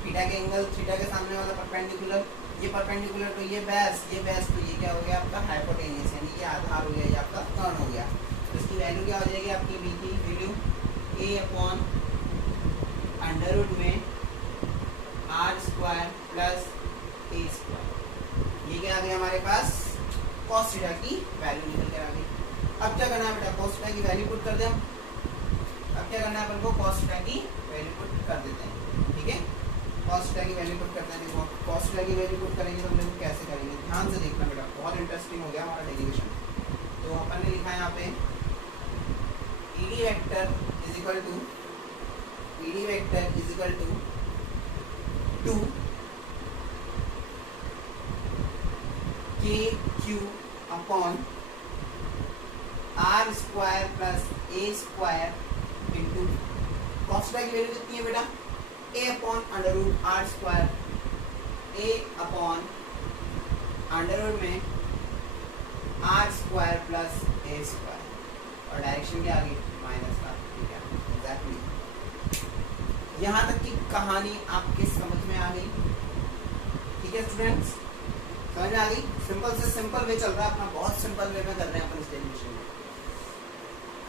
थीटा के एंगल, थीटा के सामने वाला परपेंडिकुलर, ये परपेंडिकुलर तो ये बेस तो ये क्या हो गया आपका हाइपोटेनियस, यानी कि आधार हो गया, ये आपका कर्ण हो गया। तो इसकी वैल्यू क्या हो जाएगी आपकी, बी की value A upon under root में are square plus A square. ये क्या आ गया हमारे पास, cos थीटा की वैल्यू निकल कर आ गई। अब क्या करना है बेटा, cos थीटा की वैल्यू पुट कर दें हम। अब क्या करना है अपन को, cos थीटा की वैल्यू पुट कर देते हैं, ठीक है। cos थीटा की वैल्यू पुट करते हैं। देखो cos थीटा की वैल्यू पुट करेंगे तो हम लोग कैसे करेंगे, ध्यान से देखना बेटा, बहुत इंटरेस्टिंग हो गया हमारा डेरिवेशन। तो अपन ने लिखा है यहाँ पे E D vector is equal to 2 k Q upon are square plus A square into cos theta की वैल्यू कितनी है बेटा, a upon under root are square, a upon under root में are square plus A square, और direction क्या आ गई minus का, ठीक है। एग्जैक्टली यहाँ तक की कहानी आपके समझ में आ गई, ठीक है स्टूडेंट्स, समझ में आ गई। सिंपल से सिंपल वे चल रहा है अपना, बहुत सिंपल वे में कर रहे हैं अपन इस डेरिवेशन में।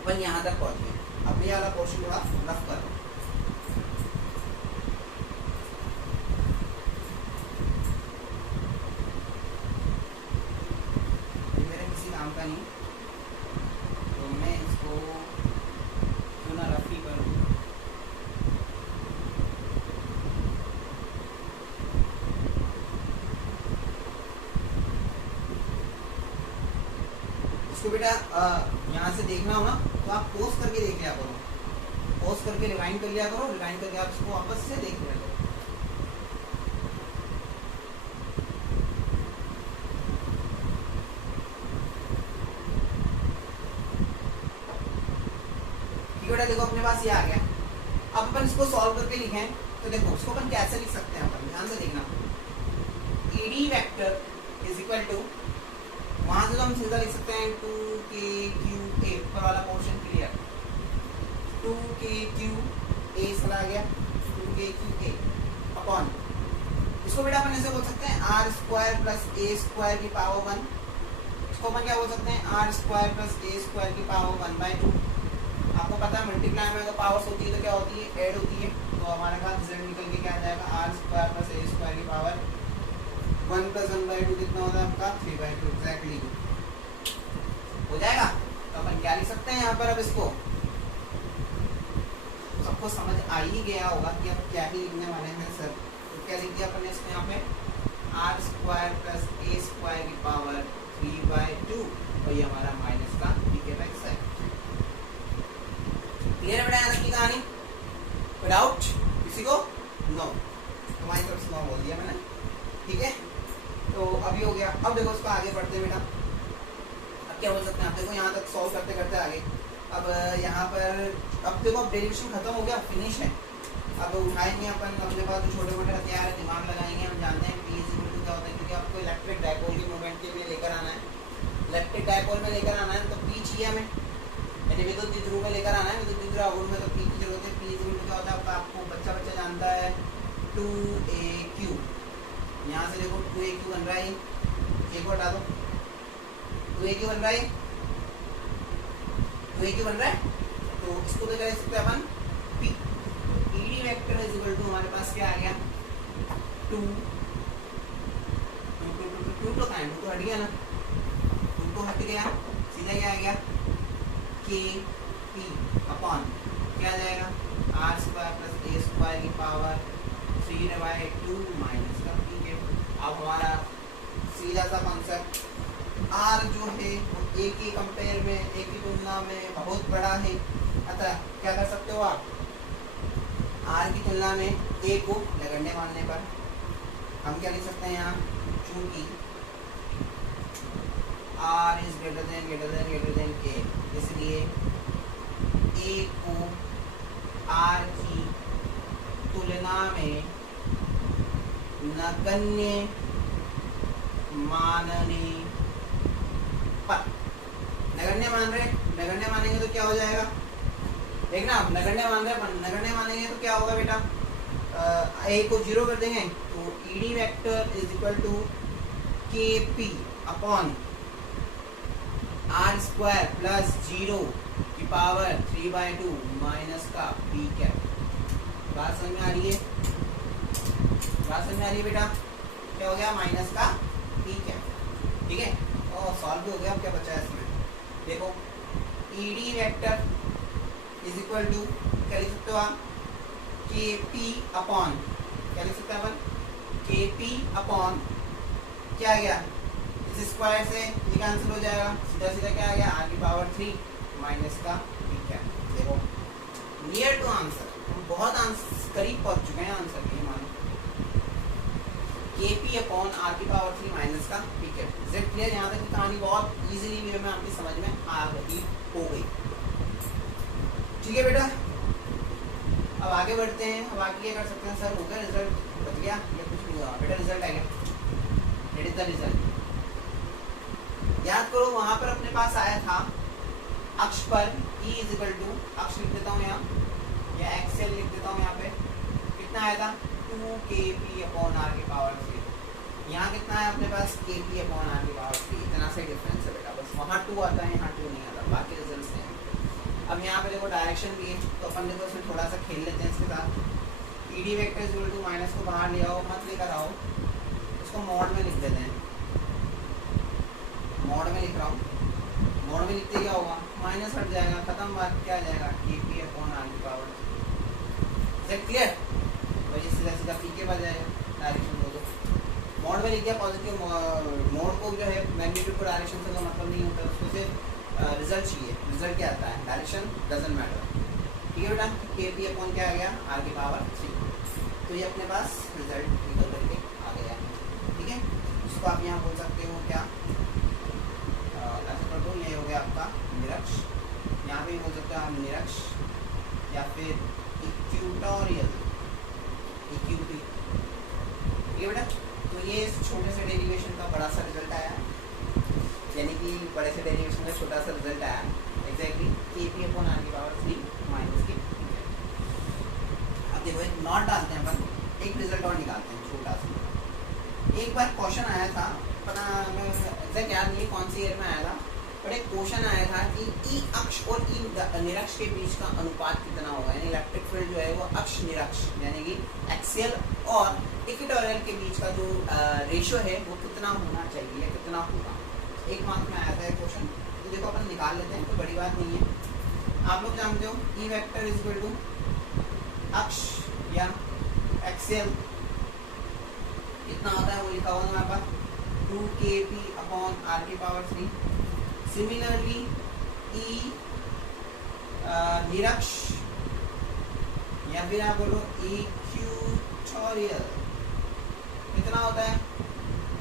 अपन यहाँ तक पहुँच गए, अब ये वाला पोर्शन थोड़ा रफ कर, मेरे किसी काम का नहीं, तो मैं इसको क्यों ना रफ ही करूँ। इसको बेटा यहाँ से देखना हो ना तो आप पोस्ट करके देख लिया करो, पॉज करके रिवाइंड कर लिया करो, रिवाइंड करके आप इसको वापस से देख लिया करो। बेटा देखो अपने पास ये आ गया। अब अपन इसको सॉल्व करके लिखें तो देखो इसको अपन कैसे लिख सकते हैं, अपन ध्यान से देखना। E D vector is equal to, वहां से तो हम सीधा लिख सकते हैं 2kqa, ऊपर वाला पोर्शन क्लियर, 2kqa चला गया, 2kqa अपॉन, इसको बेटा अपन ऐसे बोल सकते हैं आर स्क्वायर प्लस ए स्क्वायर की पावर 1, इसको अपन क्या बोल सकते हैं आर स्क्वायर प्लस ए स्क्वायर की पावर 1/2। आपको पता है मल्टीप्लाई में अगर पावर्स होती है तो क्या होती है, ऐड होती है, तो हमारे पास रिजल्ट निकल के क्या आ जाएगा आर स्क्वायर प्लस ए स्क्वायर की पावर 1 + 1/2 कितना होता है आपका 3/2 एग्जैक्टली हो जाएगा। तो अपन क्या लिख सकते हैं यहाँ पर, अब इसको सबको समझ आ ही गया होगा कि अब क्या ही लिखने वाले हैं सर। तो क्या लिख दिया अपन ने इसको यहाँ पे आर स्क्वायर प्लस ए स्क्वायर की पावर 3/2 और ये हमारा माइनस का dkx है। क्लियर है बेटा यहाँ तक की कहानी? डाउट किसी को? नो, तुम्हारी तरफ से नो बोल दिया मैंने, ठीक है। तो अभी हो गया। अब देखो इसको आगे बढ़ते हैं बेटा, अब क्या बोल सकते हैं आप, देखो यहाँ तक सॉल्व करते करते आगे। अब यहाँ पर अब देखो अब डेरिवेशन खत्म हो गया, फिनिश है। अब उठाएंगे अपन अपने पास जो छोटे मोटे हथियार है, दिमाग लगाएंगे। हम जानते हैं पी इक्वल टू क्या होता है, क्योंकि आपको इलेक्ट्रिक डायपोल के मोमेंट के लिए लेकर आना है, इलेक्ट्रिक डायपोल में लेकर आना है तो पी चाहिए हमें, यानी विद्युत ध्रुव में लेकर आना है, विद्युत ध्रुव आघूर्ण में तो पी की जरूरत है। पी इक्वल टू क्या होता है आपको बच्चा जानता है 2aq। यहाँ से देखो 2aq बन रहा है, एक को हटा दो, 2aq बन रहा है, 2aq बन रहा है। तो इसको तो क्या लिख सकते हैं अपन p, E D vector is equal to हमारे पास क्या आ गया 2 तो हट गया ना, 2 तो हट गया, सीधा क्या आ गया के पी अपॉन क्या आ जाएगा आर स्क्वायर प्लस ए स्क्वायर की पावर 3/2 माइनस का पी है। अब हमारा सीधा सा कॉन्सेप्ट, आर जो है वो ए के कंपेयर में, ए की तुलना में बहुत बड़ा है, अतः क्या कर सकते हो आप, आर की तुलना में ए को नगण्य मानने पर हम क्या लिख सकते हैं यहाँ, चूंकि आर इज ग्रेटर देन के, इसलिए ए को आर की तुलना में नगण्य मानने पर, नगण्य मान रहे, नगण्य मानेंगे तो क्या हो जाएगा, देखना आप नगण्य मान रहे हैं, नगण्य मानेंगे तो क्या होगा बेटा, ए को 0 कर देंगे तो E D vector is equal to k p upon are square plus 0 की पावर 3/2 माइनस का पी कैप। बात समझ में आ रही है, बात समझ में आ रही है बेटा, क्या हो गया माइनस का पी कैप, ठीक है। और सॉल्व भी हो गया। अब क्या बचा है इसमें, देखो E D vector is equal to क्या लिख सकते हो आप, के पी अपॉन क्या लिख सकते हैं अपन, के पी अपॉन क्या आ गया, इस स्क्वायर से ये कैंसिल हो जाएगा, सीधा सीधा क्या आ गया आर की पावर 3 माइनस का पी कैप। देखो नियर टू आंसर, हम बहुत करीब पहुंच चुके हैं आंसर के, मानो के पी अपॉन आर की पावर 3 माइनस का P cap. Is it clear? यहाँ तक की कहानी बहुत इजीली वे में आपकी समझ में आ गई हो गई, ठीक है बेटा। अब आगे बढ़ते हैं। अब आगे क्या कर सकते हैं सर, हो गया रिजल्ट, बच गया या कुछ नहीं हुआ बेटा, रिजल्ट आ गया, इट इज द रिजल्ट। याद करो वहां पर अपने पास आया था अक्ष पर E इज इक्वल टू, अक्ष लिख देता हूँ यहाँ या एक्सेल लिख देता हूँ यहाँ पे, कितना आया था 2kp अपॉन आर की पावर 3। यहाँ कितना है अपने पास kp अपॉन आर की पावर 3, इतना सा डिफरेंस है बेटा, बस वहाँ 2 आता है यहाँ 2 नहीं आता, बाकी रिजल्ट हैं। अब यहाँ पे देखो डायरेक्शन भी है, तो अपन देखो इसमें थोड़ा सा खेल लेते हैं इसके साथ। E D vector is equal to minus को बाहर ले आओ, मत लेकर आओ, इसको मॉड में लिख देते हैं, मॉड में लिख रहा हूँ, मॉड में लिखते क्या होगा, माइनस हट जाएगा, खत्म बात, क्या आ जाएगा kp अपॉन आर की पावर। Is clear? वही सीधा सीधा पी के बाद जाएगा, डायरेक्शन को तो मॉड में लिख दिया पॉजिटिव, मॉड को जो है मैग्नीट्यूड को डायरेक्शन से तो मतलब नहीं होता, उसको सिर्फ रिजल्ट चाहिए। रिजल्ट क्या आता है, डायरेक्शन डजंट मैटर, ठीक है बेटा, के पी अपॉन क्या आ गया आर की पावर 3। तो ये अपने पास रिजल्ट निकल करके आ गया है। ठीक है, इसको आप यहाँ बोल सकते हो क्या, ऐसा कर दो, ये हो गया आपका निरक्ष, यहाँ पे बोल सकते हो आप निरक्ष या फिर इक्यूटोरियल, इक्यूटी। ठीक है बेटा, तो ये छोटे से डेरिवेशन का बड़ा सा रिजल्ट आया है, यानी कि बड़े से डेरिवेशन का छोटा सा रिजल्ट आया है एग्जैक्टली के पी अपॉन आर की पावर 3 माइनस के। अब देखो एक नॉट डालते हैं अपन, एक रिजल्ट और निकालते हैं छोटा सा। एक बार क्वेश्चन आया था, अपना एग्जैक्ट याद नहीं कौन सी ईयर में आया था, पर एक क्वेश्चन आया था कि ई अक्ष और ई निरक्ष के बीच का अनुपात कितना होगा, यानी इलेक्ट्रिक फील्ड जो है वो अक्ष निरक्ष यानी कि एक्सियल और इक्वेटोरियल के बीच का जो रेशियो है वो कितना होना चाहिए या कितना होगा। एक मार्क में आया था एक क्वेश्चन, तो देखो अपन निकाल लेते हैं, कोई बड़ी बात नहीं है। आप लोग जानते हो E vector is equal to अक्ष या एक्सियल कितना होता है वो लिखा हुआ है हमारे पास 2kp अपॉन आर की पावर 3। सिमिलरली ई निरक्ष या फिर आप बोलो इक्यूटोरियल कितना होता है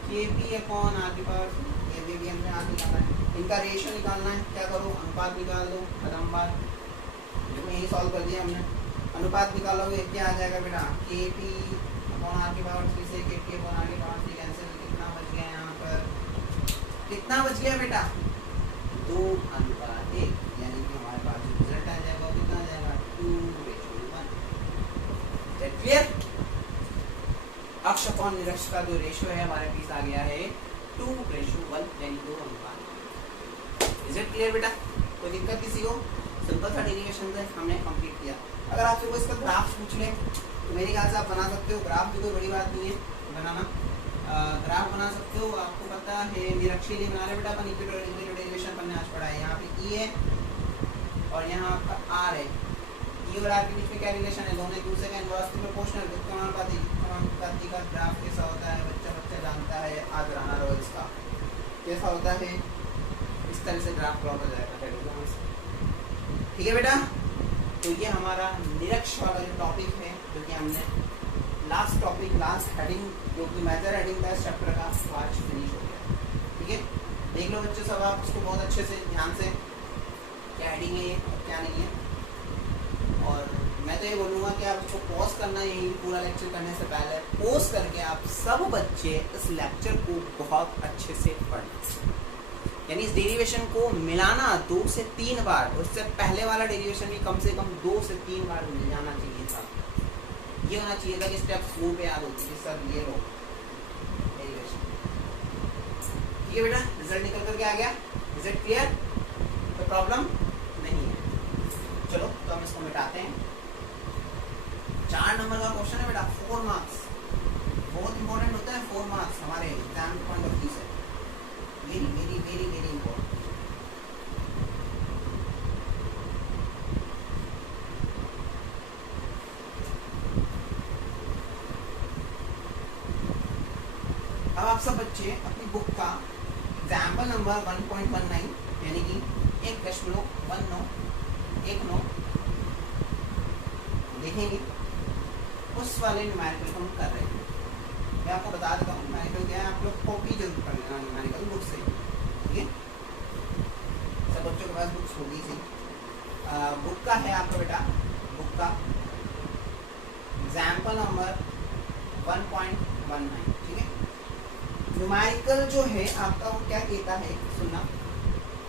kp अपॉन आर की पावर 3। ये भी हमने आज निकालना है, इनका रेशियो निकालना है, क्या करो अनुपात निकाल दो, खत्म बात। देखो यही सॉल्व कर दिया हमने, अनुपात निकालोगे क्या आ जाएगा बेटा, kp अपॉन आर की पावर 3 से kp अपॉन आर की पावर 3 कैंसिल, कितना बच गया यहाँ पर, कितना बच गया बेटा 2:1, यानी कि हमारे पास रिजल्ट आ जाएगा कितना आ जाएगा 2:1। क्लियर, अक्ष अपॉन निरक्ष का जो रेशियो है हमारे पास आ गया है 2:1 यानी 2:1। इज इट क्लियर बेटा, कोई दिक्कत किसी को, सिंपल सा डेरिवेशन से हमने कंप्लीट किया। अगर आपसे कोई इसका ग्राफ पूछ ले तो मेरे ख्याल से आप बना सकते हो, ग्राफ भी कोई बड़ी बात नहीं है बनाना, ग्राफ बना सकते हो। आपको पता है निरक्ष के लिए बना रहे बेटा अपन इक्वेटोरियल डेरिवेशन अपन ने आज पढ़ा है, यहाँ पे ई है और यहाँ आपका आर है, ई और आर के बीच में क्या रिलेशन है, दोनों एक दूसरे का इनवर्सली प्रोपोर्शनल। गति का ग्राफ कैसा होता है बच्चा जानता है, आज रहना रहो इसका कैसा होता है, इस तरह से ग्राफ प्लॉट हो जाएगा। ठीक है बेटा, तो ये हमारा निरक्ष वाला जो टॉपिक है, जो कि हमने लास्ट टॉपिक लास्ट हेडिंग जो कि मेजर हेडिंग था इस चैप्टर का, आज फिनिश हो गया। ठीक है, देख लो बच्चों सब आप इसको बहुत अच्छे से ध्यान से, क्या हेडिंग है और क्या नहीं है। और मैं तो ये बोलूँगा कि आप इसको पॉज करना, यही पूरा लेक्चर करने से पहले पॉज करके आप सब बच्चे इस लेक्चर को बहुत अच्छे से पढ़ें, यानी इस डेरिवेशन को मिलाना 2 से 3 बार, उससे पहले वाला डेरिवेशन भी कम से कम 2 से 3 बार मिल जाना चाहिए था। ये होना चाहिए था कि स्टेप 4 पे याद होती है सर ये लो डेरिवेशन। ठीक है बेटा, रिजल्ट निकल कर क्या आ गया, इज इट क्लियर, कोई प्रॉब्लम नहीं है। चलो तो हम इसको मिटाते हैं। 4 नंबर का क्वेश्चन है बेटा, 4 मार्क्स, बहुत इंपॉर्टेंट होता है 4 मार्क्स हमारे एग्जाम पॉइंट ऑफ व्यू से, very very very very important. अब आप सब बच्चे अपनी बुक का एग्जाम्पल नंबर 1.19 यानी कि 1.19 देखेंगे, उस वाले न्यूमेरिकल को हम कर रहे हैं। मैं आपको बता देता हूँ न्यूमेरिकल क्या है, आप लोग कॉपी जरूर कर लेना न्यूमेरिकल बुक से। ठीक है, सब बच्चों के पास बुक्स होगी सी, बुक का है आपका बेटा, बुक का एग्जाम्पल नंबर 1.19। ठीक है, न्यूमेरिकल जो है आपका वो क्या कहता है, सुनना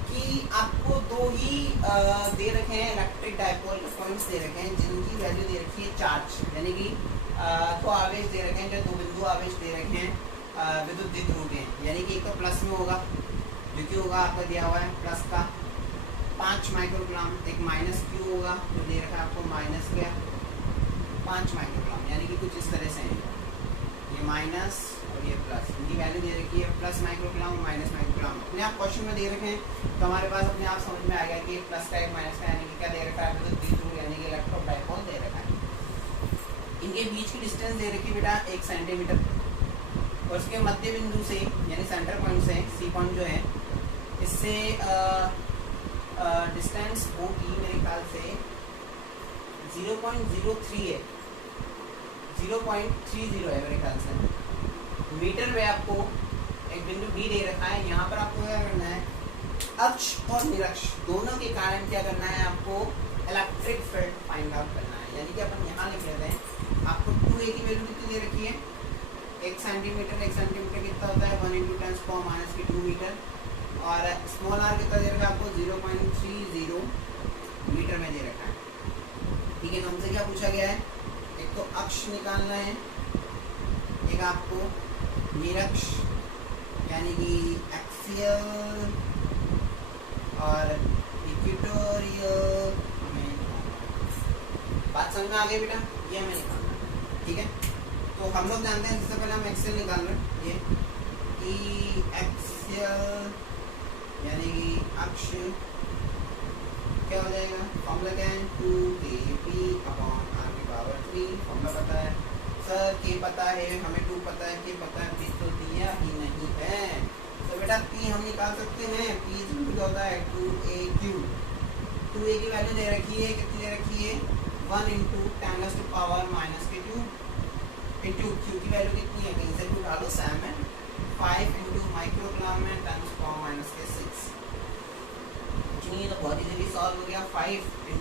कि आपको 2 ही दे रखे हैं इलेक्ट्रिक डायपोल के पॉइंट्स दे रखे हैं, जिनकी वैल्यू दे रखी है चार्ज, यानी कि 2 आवेश दे रखे हैं, जो 2 बिंदु आवेश दे रखे हैं विद्युत द्विध्रुव के, यानी कि एक तो प्लस में होगा जो कि होगा आपका दिया हुआ है प्लस का 5 माइक्रोग्राम, एक माइनस क्यू होगा जो दे रखा है आपको माइनस क्या 5 माइक्रोग्राम, यानी कि कुछ इस तरह से है, ये माइनस और ये प्लस, इनकी वैल्यू दे रखी है प्लस माइक्रोग्राम और माइनस माइक्रोग्राम। अपने आप क्वेश्चन में दे रखे हैं तो हमारे पास अपने आप समझ में आ गया कि एक प्लस का एक माइनस का, यानी कि क्या दे रखा है विद्युत द्विध्रुव यानी कि इलेक्ट्रो डायपोल दे रखा है। इनके बीच की डिस्टेंस दे रखी है बेटा 1 सेंटीमीटर, और उसके मध्य बिंदु से यानी सेंटर पॉइंट से सी पॉइंट जो है इससे डिस्टेंस होगी मेरे ख्याल से 0.03 है, 0.30 है मेरे ख्याल से। मीटर में आपको एक बिंदु बी दे रखा है, यहाँ पर आपको क्या करना है, अक्ष और निरक्ष दोनों के कारण क्या करना है, आपको इलेक्ट्रिक फील्ड फाइंड आउट करना है। यानी कि अपन यहाँ लिख लेते हैं, आपको 2a की वैल्यू कितनी दे रखी है, 1 सेंटीमीटर कितना होता है 1 × 10⁻⁻2 मीटर, और स्मॉल r कितना दे रखा है आपको 0.30 मीटर में दे रखा है। ठीक है, तो हमसे क्या पूछा गया है, एक तो अक्ष निकालना है, एक आपको निरक्ष यानी कि एक्सियल और इक्वेटोरियल हमें बात समझ में आ गई बेटा, ये हमें निकालना है। ठीक है, तो हम लोग जानते हैं, सबसे पहले हम एक्सियल निकाल रहे हैं, ये ई एक्सियल यानी कि अक्ष क्या हो जाएगा, फॉर्मूला क्या है 2kp/r⁴, फॉर्मूला पता है सर, के पता है हमें, 2 पता है, के पता है, पी तो दिया ही नहीं है। तो बेटा पी हम निकाल सकते हैं, पी होता है 2a⁵। 2a की वैल्यू दे रखी है, कितनी दे रखी है 1 × 10⁻⁻³ इंटू क्यू की वैल्यू कितनी है, कहीं से भी उठा लो, सैम है 5 × माइक्रोग्राम में 10⁻⁻6। चलिए तो बहुत इजीली सॉल्व हो गया, 5 ×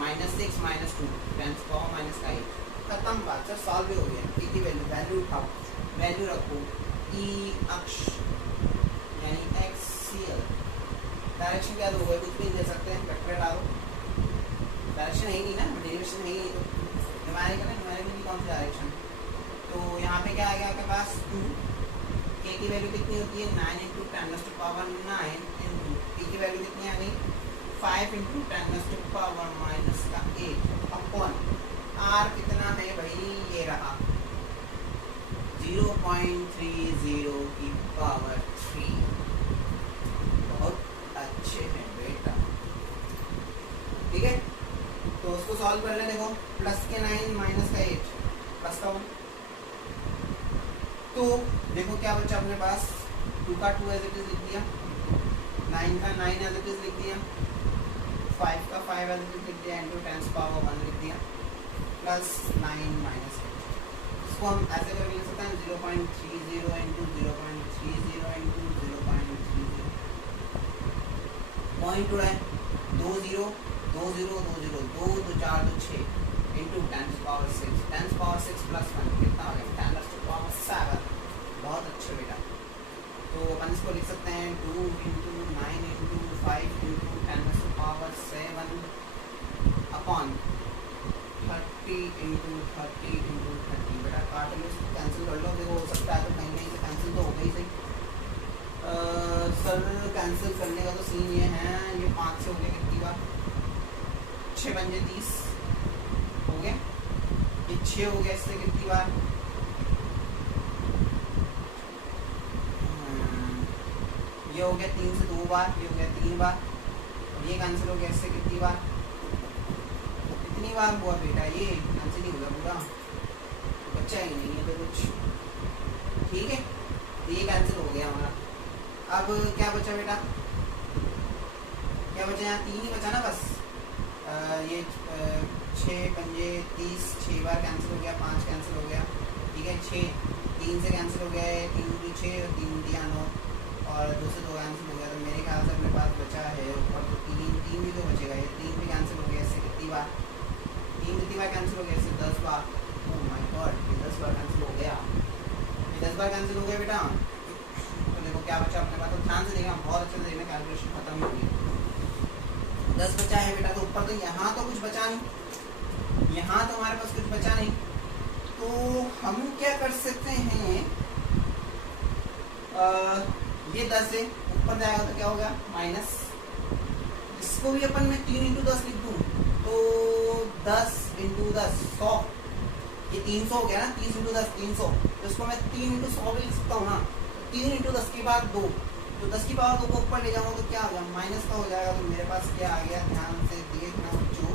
-6 - 2 10⁻⁻8, खत्म बात सर, सॉल्व भी हो गया। पी की वैल्यू उठाओ, वैल्यू रखो, ई अक्ष यानी एक्सियल, डायरेक्शन क्या दोगे, कुछ भी दे सकते हैं, वेक्टर डालो, डायरेक्शन है ही नहीं ना, डेरिवेशन है ही नहीं, तो न्यूमेरिकल है, न्यूमेरिकल की कौन सी डायरेक्शन। तो यहाँ पे क्या आ गया आपके पास 2, के की वैल्यू कितनी होती है 9 × 10⁻9, पी की वैल्यू कितनी आ गई 5 × 10⁻⁻8 अपॉन आर कितना है भाई, ये रहा 0.30⁻³ बहुत अच्छे हैं बेटा। ठीक है, तो उसको सॉल्व कर ले, देखो प्लस के 9 माइनस का 8 प्लस का 1, तो देखो क्या बचा अपने पास, 2 का 2 एज इट इज लिख दिया, 9 का 9 एज इट इज लिख दिया, 5 का 5 एज इट इज लिख दिया, इंटू 10⁻1 लिख दिया, प्लस 9 माइनस 8। इसको हम ऐसे करके लिख सकते हैं 0.30 × 0.30 × 0.30, पॉइंट उड़ा है 2 0 2 0 2 0 2 2 4 2 6 इंटू 10⁻6 10⁻6 प्लस 1 कितना हो गया 10⁻7। बहुत अच्छे बेटा, तो अपन इसको लिख सकते हैं 2 × 9 × 5 × 10⁻7 अपॉन 30 × 30 × 30। बेटा काट लो, कैंसिल कर लो, देखो हो सकता है तो कहीं नहीं से कैंसिल तो हो गई सही। सर कैंसिल करने का तो सीन ये है, ये 5 से हो गया कितनी बार, 6 × 5 = 30 हो गया, ये 6 हो गया, इससे कितनी बार, ये हो गया 3 से 2 बार, ये हो गया 3 बार, और ये कैंसिल हो गया, इससे कितनी बार, कितनी बार हुआ बेटा, ये कैंसिल ही होगा पूरा, बच्चा ही नहीं है तो कुछ। ठीक है, तो ये कैंसिल हो गया हमारा। अब क्या बचा बेटा, क्या बचा, यहाँ 3 ही बचा ना बस, ये 6 × 5 = 30, 6 बार कैंसिल हो गया, 5 कैंसिल हो गया। ठीक है, 6 3 से कैंसिल हो गया है, 3 × 6 और 3 × 9 और 2 से 2 कैंसिल हो गया, तो मेरे ख्याल से अपने पास बचा है ऊपर तो 3 भी तो बचेगा, ये 3 भी कैंसिल हो गया, इससे कितनी बार, 3 कितनी बार कैंसिल हो गया, इससे 10 बार। ओह माय गॉड, ये 10 बार कैंसिल हो गया, ये 10 बार कैंसिल हो गया बेटा। तो देखो क्या बचा अपने पास, तो ध्यान से देखना, बहुत अच्छे से देखना, कैलकुलेशन खत्म हो गई। 10 बचा है बेटा, तो ऊपर तो यहाँ तो कुछ बचा नहीं, यहाँ तो हमारे पास कुछ बचा नहीं, तो हम क्या कर सकते हैं, ये 10 है ऊपर जाएगा तो क्या होगा माइनस, इसको भी अपन में 3 × 10 लिख दूँ तो 10 × 10 100, ये 300 हो गया ना, 30 × 10 300, तो इसको मैं 3 × 100 भी लिख सकता हूँ ना, 3 × 10 के बाद 2, तो 10 की पावर 2 को ऊपर ले जाऊँगा तो क्या होगा माइनस का हो जाएगा, तो मेरे पास क्या आ गया, ध्यान से देखना बच्चों,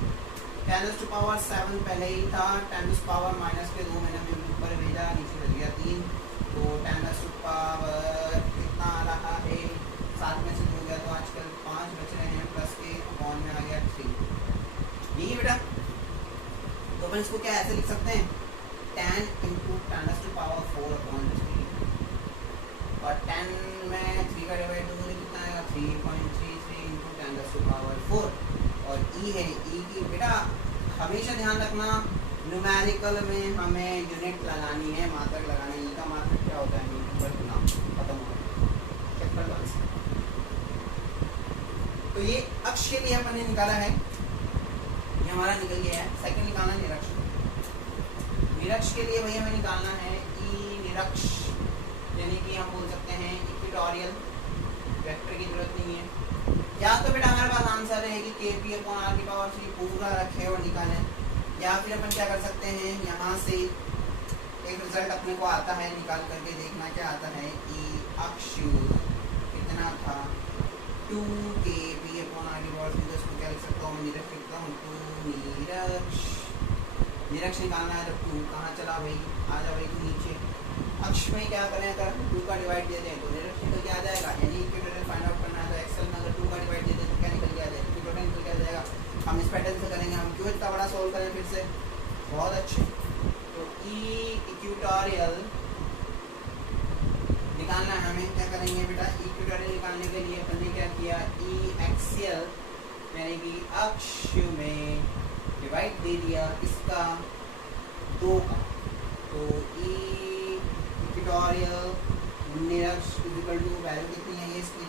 10⁻7 पहले ही था, 10⁻−2 मैंने ऊपर भेजा, नीचे बच गया 3, तो 10⁻ कितना आ रहा है, 7 में से 2 गया तो आजकल 5 बच रहे हैं, प्लस के अपॉन में आ गया 3। यही है बेटा, तो अपन इसको क्या ऐसे लिख सकते हैं, 10 इंटू 10⁴/3 और 10 में 3 का डिवाइड करोगे कितना आएगा 3.33 इंटू 10⁴ और ई है, ई की बेटा हमेशा ध्यान रखना न्यूमेरिकल में हमें यूनिट लगानी है, मात्रक लगाना है। ई का मात्रक क्या होता है, न्यूटन पर गुना, खत्म हो गया। तो ये अक्ष के लिए अपन ने निकाला है, ये हमारा निकल गया है। सेकंड निकालना है निरक्ष। निरक्ष के लिए भैया हमें निकालना है ई निरक्ष, यानी कि हम बोल सकते हैं इक्वेटोरियल। वेक्टर की जरूरत नहीं है, या तो बेटा हमारे पास आंसर है कि kp/r³ पूरा रखे और निकालें, या फिर अपन क्या कर सकते हैं, यहाँ से एक रिजल्ट अपने को आता है, निकाल करके देखना क्या आता है। ई अक्ष कितना था 2kp/r³, इसको क्या लिख सकता हूँ, निरक्ष लिखता हूँ 2 निरक्ष। निरक्ष निकालना है तो 2 कहाँ चला भाई, आ जा भाई तू नीचे। अक्ष में क्या करें, अगर 2 का डिवाइड दे दें तो निरक्ष निकल के आ जाएगा, यानी इक्वेटोरियल फाइंड आउट करना है तो एक्सेल में अगर 2 का डिवाइड दे दें तो क्या निकल के आ जाएगा, इक्वेटोरियल निकल के आ जाएगा। हम इस पैटर्न से करेंगे, हम क्यों इतना बड़ा सोल्व करें फिर से, बहुत अच्छे। तो ई इक्वेटोरियल निकालना है हमें, क्या करेंगे बेटा, इक्वेटोरियल निकालने के लिए अपन ने क्या किया, ई एक्सियल यानी कि अक्ष में डिवाइड दे दिया इसका 2 का, तो ई इक्वेटोरियल निरक्ष इक्वल टू वैल्यू कितनी है ये इसकी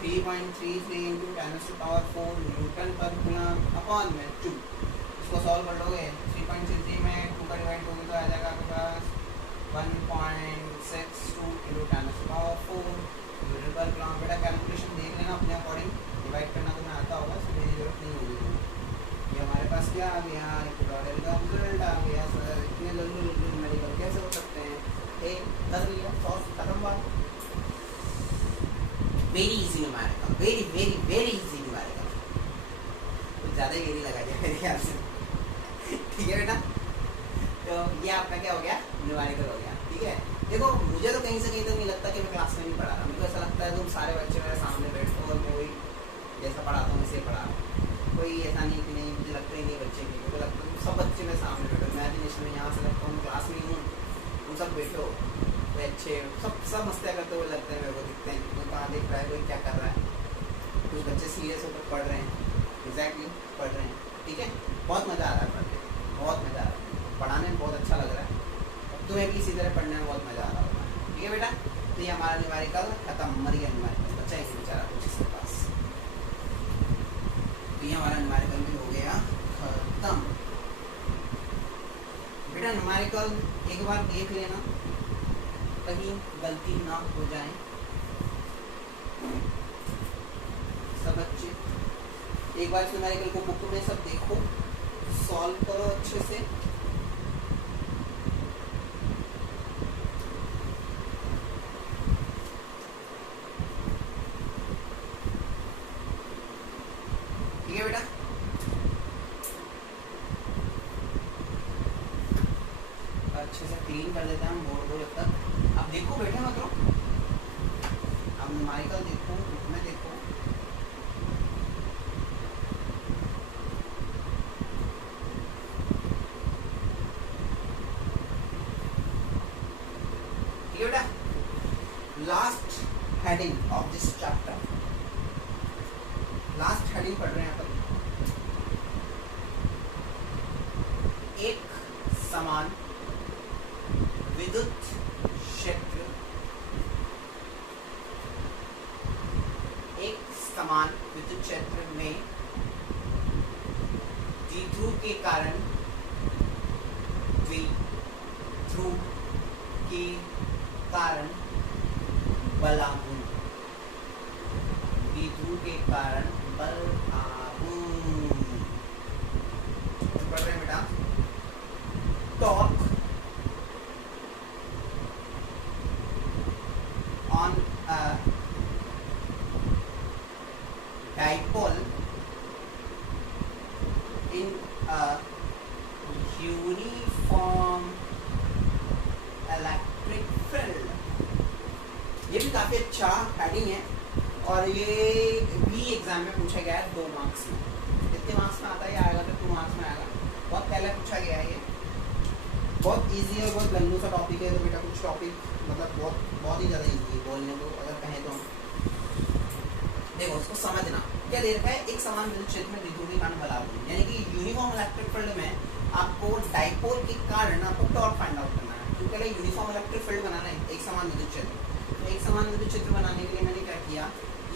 3.33 इंटू 10⁴ न्यूटन पर कूलम अपॉन में 2। इसको सॉल्व कर लोगे, 3.33 में 2 का डिवाइड करोगे तो आ जाएगा आपके पास 1.62 इंटू 10⁴ न्यूटन पर कूलम। बेटा कैलकुलेशन देख लेना अपने अकॉर्डिंग, डिवाइड करना तो मैं आता होगा, इसमें मेरी जरूरत नहीं होगी। ये हमारे पास क्या आ गया, इक्वेटोरियल का रिजल्ट आ गया। सर इतने जल्दी न्यूमेरिकल कैसे हो सकते हैं, एक कर लिया, सॉल्व खत्म बात। Very easy numerical, very very very easy numerical, कुछ ज़्यादा ही वेरी लगा दिया मेरे ख्याल से। ठीक है बेटा, तो ये आपका क्या हो गया, न्यूमेरिकल हो गया। ठीक है, देखो मुझे तो कहीं से कहीं तक नहीं लगता कि मैं क्लास में नहीं पढ़ा रहा, मुझे ऐसा लगता है तुम सारे बच्चे मेरे सामने बैठो और मैं वही जैसा पढ़ाता हूँ वैसे पढ़ा रहा हूँ। कोई ऐसा नहीं कि नहीं, मुझे लगता ही नहीं बच्चे की, मुझे लगता है सब बच्चे मेरे सामने बैठो, इमेजिनेशन में यहाँ से लगता हूँ क्लास में ही हूँ, तुम सब बैठो कोई अच्छे, सब मस्तियाँ करते हुए लगते हैं मेरे को, दिखते हैं कोई कहाँ देख रहा है, कोई क्या कर रहा है। कुछ बच्चे सीरियस होकर पढ़ रहे हैं, एग्जैक्टली पढ़ रहे हैं। ठीक है, बहुत मज़ा आ रहा है पढ़ने, बहुत मज़ा आ रहा है, पढ़ाने में बहुत अच्छा लग रहा है, अब तुम्हें भी इसी तरह पढ़ने में बहुत मज़ा आ रहा होगा। ठीक है बेटा, तो ये हमारा न्यूमेरिकल खत्म, मर गया न्यूमेरिकल, बच्चा ही बेचारा कुछ इसके पास। तो ये हमारा न्यूमेरिकल भी हो गया खत्म। बेटा न्यूमेरिकल एक बार देख लेना, कहीं गलती ना हो जाए। सब बच्चे एक बार न्यूमेरिकल को बुक में सब देखो, सॉल्व करो अच्छे से। ठीक है बेटा, अच्छे से क्लीन कर देते हैं हम बोर्ड को जब तक। अब देखो बैठे मत रहो, अब न्यूमेरिकल देखो, बुक में देखो। ठीक है बेटा, last heading of this chapter, last heading पढ़ रहे हैं अपन। एक समान विद्युत क्षेत्र, एक समान विद्युत क्षेत्र में द्विध्रुव के कारण, द्विध्रुव के कारण बलागुण, द्विध्रुव के कारण बलागुण पढ़ रहे हैं बेटा। Torque on a dipole in a uniform electric field। ये भी काफी अच्छा हेडिंग है और ये भी एग्जाम में पूछा गया है 2 मार्क्स में। कितने मार्क्स में आता है, आएगा तो 2 मार्क्स में आएगा। गया है ये। बहुत इजी है, बहुत लंबू सा टॉपिक है, तो बेटा कुछ टॉपिक मतलब बहुत ही ज़्यादा इजी है बोलने को अगर कहें तो। देखो उसको समझना क्या दे रखा है, एक समान विद्युत क्षेत्र में द्विध्रुव के कारण बल आवेगी, यानी कि यूनिफॉर्म इलेक्ट्रिक फील्ड में आपको डाइपोल के कारण आपको टॉर्क फाइंड आउट करना है। क्योंकि पहले यूनिफॉर्म इलेक्ट्रिक फील्ड बनाना है, एक समान विद्युत क्षेत्र। तो एक समान विद्युत क्षेत्र बनाने के लिए मैंने क्या किया,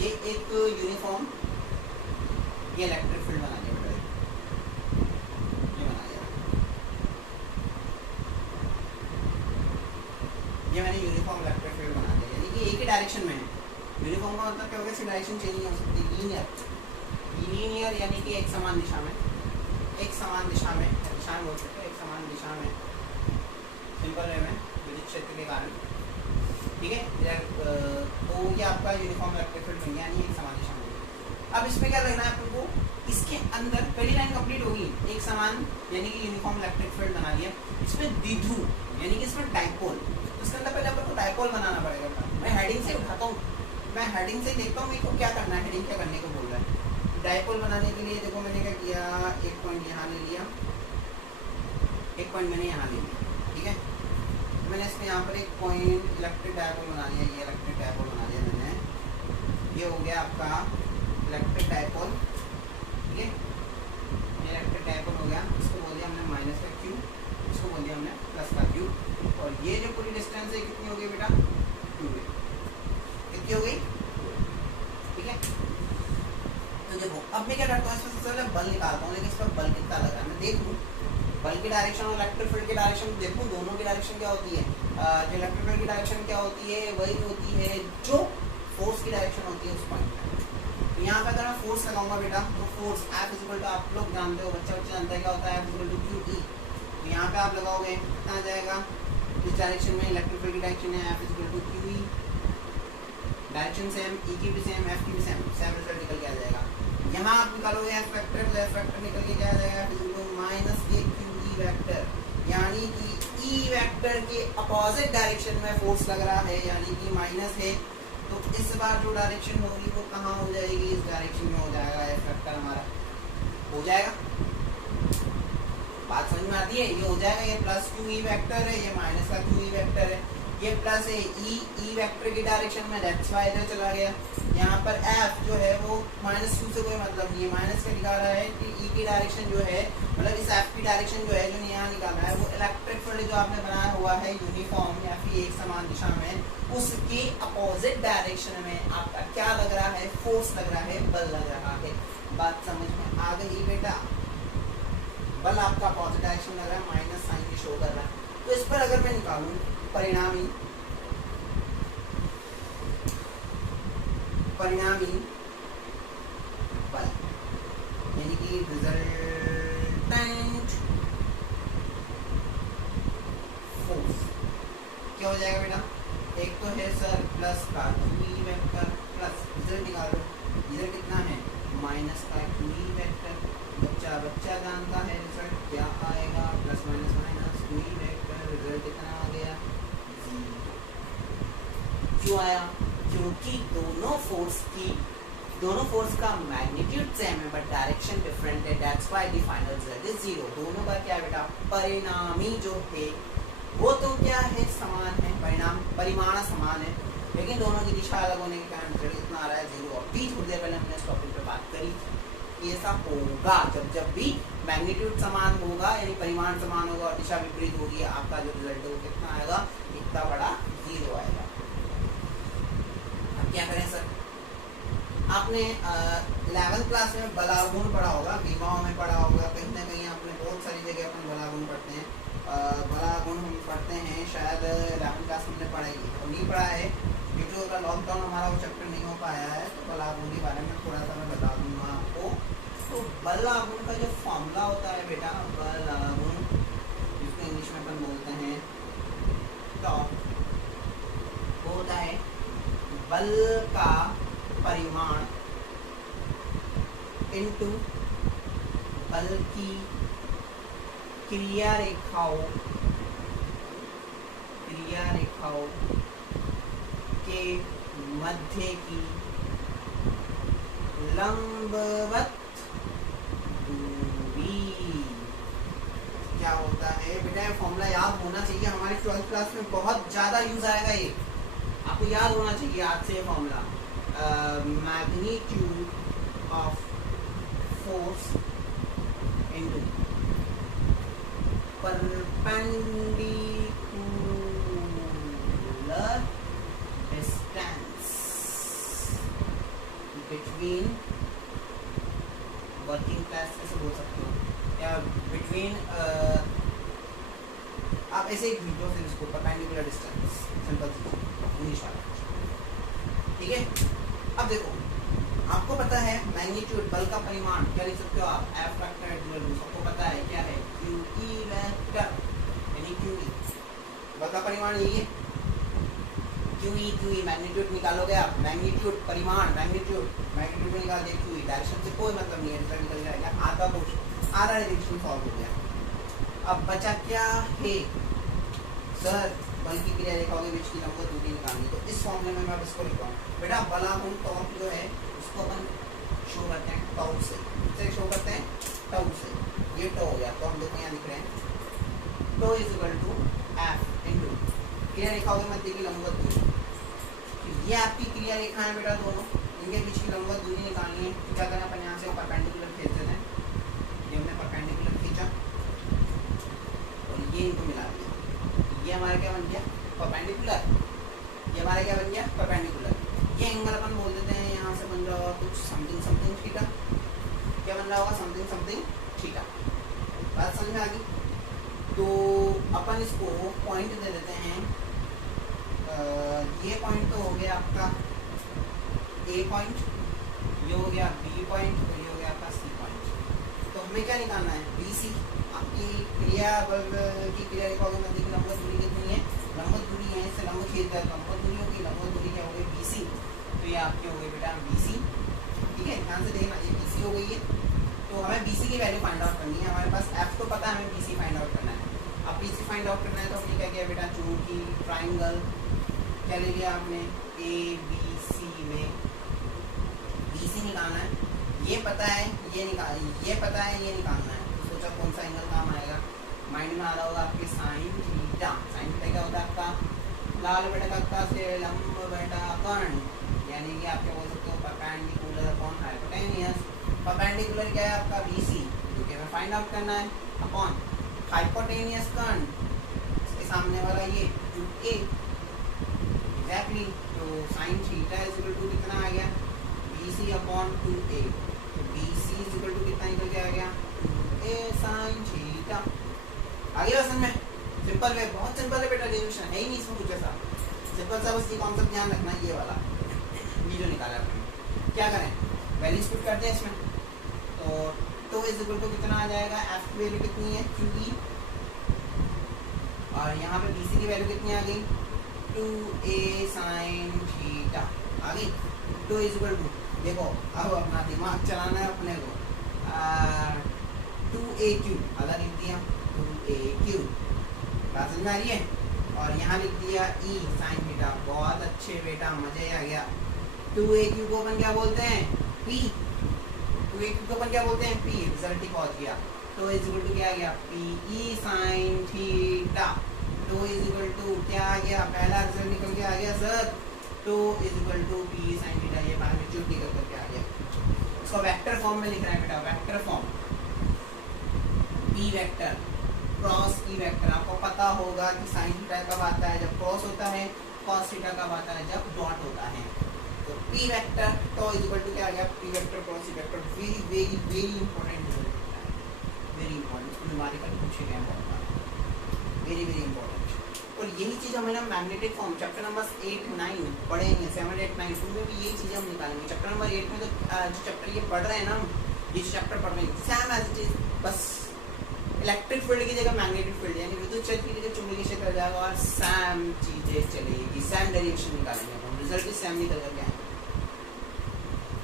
ये एक यूनिफॉर्म ये इलेक्ट्रिक फील्ड बना दिया बेटा, ये बना दिया, ये मैंने यूनिफॉर्म इलेक्ट्रिक फील्ड बना दिया, यानी कि एक ही डायरेक्शन में है। यूनिफॉर्म का मतलब क्या होगा, इसकी डायरेक्शन चेंज नहीं हो सकती। लीनियर यानी कि एक समान दिशा में, एक समान दिशा में, दिशा में बोल सकते हैं, एक समान दिशा में सिंपल वे में विद्युत क्षेत्र के कारण, ठीक है। तो ये आपका यूनिफॉर्म इलेक्ट्रिक फील्ड बन गया, यानी एक समान दिशा में। अब इसमें क्या लगना है आपको, इसके अंदर पहली लाइन कंप्लीट होगी, एक समान यानी कि यूनिफॉर्म इलेक्ट्रिक फील्ड बना लिया। इसमें द्विध्रुव यानी कि इसमें डाइपोल, तो इसके अंदर पहले आपको डाइपोल बनाना पड़ेगा। मैं हेडिंग से उठाता हूँ, मैं हेडिंग से देखता हूँ मेरे को क्या करना है, हेडिंग क्या करने को बोल रहा है। डाइपोल बनाने के लिए देखो मैंने क्या किया, एक पॉइंट यहाँ ले लिया, एक पॉइंट मैंने यहाँ ले लिया, ठीक है। मैंने इसमें यहाँ पर एक पॉइंट इलेक्ट्रिक डाइपोल बना लिया, ये इलेक्ट्रिक डाइपोल बना लिया मैंने, ये हो गया आपका इलेक्ट्रिक डाइपोल, ठीक है। ये इलेक्ट्रिक डाइपोल हो गया, इसको बोल दिया हमने माइनस का क्यू, इसको बोल दिया हमने प्लस का क्यू, और ये जो पूरी डिस्टेंस है कितनी हो गई बेटा, क्यू है, कितनी हो गई, ठीक है। तो देखो अब मैं क्या करता हूँ, इसमें सबसे पहले बल निकालता हूँ, लेकिन इस पर बल कितना लगा है मैं देख लूँ, बल की डायरेक्शन और इलेक्ट्रिक फील्ड की डायरेक्शन देखूँ, दोनों की डायरेक्शन क्या होती है। जो इलेक्ट्रिक फील्ड की डायरेक्शन क्या होती है, वही होती है जो फोर्स की डायरेक्शन होती है उस पॉइंट पर। तो यहाँ पे अगर मैं फोर्स लगाऊंगा बेटा, तो फोर्स F इक्वल टू, आप लोग जानते हो, बच्चा जानता है क्या होता है, F equal to Q E. तो यहाँ पे आप लगाओगे कितना आ जाएगा, इस डायरेक्शन में इलेक्ट्रिक फील्ड की डायरेक्शन है F equal to Q E, direction same, E की भी सेम, एफ की भी सेम, सेम रिजल्ट निकल के आ जाएगा। यहाँ आप निकालोगे एफ वेक्टर, तो एफ वेक्टर निकल के क्या आ जाएगा, माइनस के क्यू ई वेक्टर, यानी कि ई वेक्टर के अपोजिट डायरेक्शन में फोर्स लग रहा है, यानी कि माइनस है। तो इस बार जो डायरेक्शन होगी वो कहाँ हो जाएगी, इस डायरेक्शन में हो जाएगा, एफ वेक्टर हमारा हो जाएगा। बात समझ में आती है, ये हो जाएगा, ये प्लस क्यू ई वेक्टर है, ये माइनस का क्यू ई वेक्टर है, ये प्लस है ई वेक्टर की डायरेक्शन में, दैट्स व्हाई इधर चला गया। यहाँ पर एफ जो है वो माइनस क्यू से कोई मतलब नहीं है, माइनस का दिखा रहा है कि ई की डायरेक्शन जो है, मतलब इस एफ की डायरेक्शन जो है जो यहाँ निकालना है, वो इलेक्ट्रिक फील्ड जो आपने बनाया हुआ है यूनिफॉर्म या फिर एक समान दिशा में, उसके अपोजिट डायरेक्शन में आपका क्या लग रहा है, फोर्स लग रहा है, बल लग रहा है। बात समझ में आ गई बेटा, बल आपका अपोजिट डायरेक्शन लग रहा है, माइनस साइन भी शो कर रहा है। तो इस पर अगर मैं निकालूं परिणामी बल, यानी कि रिजल्टेंट फोर्स क्या हो जाएगा बेटा, एक तो है सर प्लस का क्यू वेक्टर प्लस रिजल्ट निकालो, रिजल्ट कितना है माइनस का क्यू वेक्टर, बच्चा जानता है रिजल्ट क्या आएगा, plus minus minus Q vector, result कितना आ गया, क्यों आया, क्योंकि दोनों फोर्स का मैग्नीट्यूड सेम है बट डायरेक्शन डिफरेंट है, that's why the final result is zero. दोनों का क्या है बेटा, परिणामी जो है वो तो क्या है, समान है, परिमाण समान है, लेकिन दोनों की दिशा अलग होने के कारण रिजल्ट इतना आ रहा है जीरो। अभी थोड़ी देर पहले हमने इस टॉपिक पे बात करी कि ऐसा होगा जब भी मैग्नीट्यूड समान होगा, यानी परिमाण समान होगा और दिशा विपरीत होगी, आपका जो रिजल्ट है वो कितना आएगा, इतना बड़ा जीरो आएगा। अब क्या करें सर, आपने 11th क्लास में बलागुण पढ़ा होगा, विमाओं में पढ़ा होगा, कहीं ना कहीं आपने बहुत सारी जगह अपन बलागुण पढ़ते हैं, बलागुण हम पढ़ते हैं, शायद 11th क्लास में हमने पढ़ाई और नहीं पढ़ा है, क्योंकि अगर लॉकडाउन हमारा वो चैप्टर नहीं हो पाया है, तो बलागुण के बारे में थोड़ा सा मैं बता दूंगा आपको। तो बलागुण का जो फॉर्मूला होता है बेटा, बलागुण जिसको इंग्लिश में अपन बोलते हैं टॉर्क, वो होता है बल का परिमाण इनटू बल की क्रिया रेखाओं के मध्य की लंबवत दूरी, क्या होता है बेटा, ये फॉर्मूला याद होना चाहिए, हमारे 12th क्लास में बहुत ज्यादा यूज आएगा, ये आपको याद होना चाहिए आज से ये formula. Magnitude of force into perpendicular distance between, working class कैसे बोल सकते हो, या बिटवीन, आप ऐसे ही लिखो फिर इसको, परपेंडिकुलर डिस्टेंस, सिंपल इंग्लिश वाला, ठीक है। अब देखो, आपको पता है मैग्नीट्यूड, बल का परिमाण क्या लिख सकते हो आप, एफ वेक्टर डिवाइड बाय, आपको पता है क्या है, क्यू ई वेक्टर, यानी क्यू ई, बल का परिमाण यही है, क्यू ई मैग्नीट्यूड निकालोगे आप, मैग्नीट्यूड परिमाण, मैग्नीट्यूड में निकाल दे क्यू ई, डायरेक्शन से कोई मतलब नहीं है, रिजल्ट निकल जाएगा, आधा डायरेक्शन सॉल्व हो गया। अब बचा क्या है सर, बल की क्रिया रेखाओं के बीच की लंबवत दूरी निकालनी, तो इस फॉर्मूले में मैं इसको लिखता हूँ बेटा, बलागुण टॉप जो है उसको अपन शो करते हैं टाउ से, शो करते हैं टाउ से, ये टो हो गया, तो हम देखो यहाँ लिख रहे हैं tau is equal to F into क्रिया रेखाओं के मध्य की लंबवत दूरी, ये आपकी क्रिया रेखा है बेटा, दोनों इनके बीच की लंबवत दूरी निकालनी है, तो क्या करें अपन यहाँ से परपेंडिकुलर खींच देते हैं, ये हमने परपेंडिकुलर खींचा और ये इनको मिला दिया, ये हमारा क्या बन गया परपेंडिकुलर, ये हमारा क्या बन गया परपेंडिकुलर, ये एंगल अपन बोल देते हैं, यहाँ से बन रहा होगा कुछ समथिंग थीटा, क्या बन रहा होगा समथिंग थीटा, बात समझ में आ गई। तो अपन इसको पॉइंट दे देते हैं, ये पॉइंट तो हो गया आपका ए पॉइंट, ये हो गया बी पॉइंट, और ये हो गया आपका सी पॉइंट। तो हमें क्या निकालना है, बी सी, आपकी क्रिया बल की क्रिया रेखाओं के मध्य की लंबवत दूरी कितनी है, लंबवत दूरी है, इससे लंबवत खींच दिया, लंबवत दूरी होगी, लंबवत दूरी क्या हो गई बी सी, तो ये आपकी हो गई बेटा बी सी, ठीक है, ध्यान से देखना, ये बी सी हो गई है। तो हमें बी सी की वैल्यू फाइंड आउट करनी है, हमारे पास एफ तो पता है, हमें बी सी फाइंड आउट करना है। अब बी सी फाइंड आउट करना है तो हमने क्या किया बेटा, चूंकि ट्राइंगल क्या ले लिया आपने, ए बी सी में बी सी निकालना है, ये पता है, ये पता है, ये निकालना है, तो सोचा कौन सा एंगल काम आएगा, माइंड में आ रहा होगा आपके साइन थीटा, क्या होता है आपका लाल बटा से लंब बटा कर्ण, यानी कि आप क्या बोल सकते हो परपेंडिकुलर अपॉन हाइपोटेनियस, परपेंडिकुलर क्या है आपका बी सी, जो कि हमें फाइंड आउट करना है, अपॉन हाइपोटेनियस कर्ण, इसके सामने वाला ये टू ए, एग्जैक्टली, तो sine theta is equal to कितना आ गया, B C upon two A, तो B C is equal to कितना निकल के आ गया, ए साइन थीटा, आगे समझ में, सिंपल वे, बहुत सिंपल है बेटा, डेरिवेशन है ही नहीं इसमें कुछ ऐसा, सिंपल सा, बस ये कॉन्सेप्ट ध्यान रखना, ये वाला, ये जो निकाला आपने, क्या करें वैल्यूज पुट करते हैं इसमें, तो इज इक्वल टू कितना आ जाएगा, एफ की वैल्यू कितनी है क्यू ई, और यहाँ पे बी सी की वैल्यू कितनी आ गई, 2a sin थीटा आ गई, 2 इज इक्वल टू, देखो अब अपना दिमाग चलाना है अपने को, 2aq आधा लिख दिया, 2aq, बात समझ में आ रही है, और यहाँ लिख दिया e sin थीटा, बहुत अच्छे बेटा, मजे आ गया। 2aq को अपन क्या बोलते हैं, p, 2aq को अपन क्या बोलते हैं, p, रिजल्ट ही पहुंच गया, तो इज इक्वल टू क्या आ गया, pe sin थीटा, तो इज इक्वल टू क्या आ गया, पहला रिजल्ट निकल के आ गया सर, तो is equal to P sine theta, ये मैग्नीट्यूड निकल करके आ गया, इसको वेक्टर फॉर्म में लिख रहा है बेटा, vector form, P vector cross E vector, आपको पता होगा कि साइन थीटा कब आता है, जब क्रॉस होता है, कॉस थीटा कब आता है, जब डॉट होता है, तो पी वेक्टर तो इज इक्वल टू क्या आ गया, P vector cross E vector, very very very important result होता है, वेरी इंपॉर्टेंट, इसको न्यूमेरिकल पूछे गए बहुत बार, वेरी वेरी इंपॉर्टेंट। और यही चीज़ हमें ना मैग्नेटिक फॉर्म चैप्टर नंबर 8, 9 पढ़ेंगे, 7, 8, 9 उसमें भी यही चीज़ें हम निकालेंगे। चैप्टर नंबर 8 में तो जो चैप्टर ये पढ़ रहे हैं ना, ये चैप्टर पढ़ रहे हैं सेम एज इट इज, बस इलेक्ट्रिक फील्ड की जगह मैग्नेटिक फील्ड, यानी विद्युत क्षेत्र की जगह चुंबकीय क्षेत्र आ जाएगा, और सेम चीज़ें चलेगी, सेम डेरिवेशन निकालेंगे हम, रिजल्ट भी सेम निकल करके आएंगे,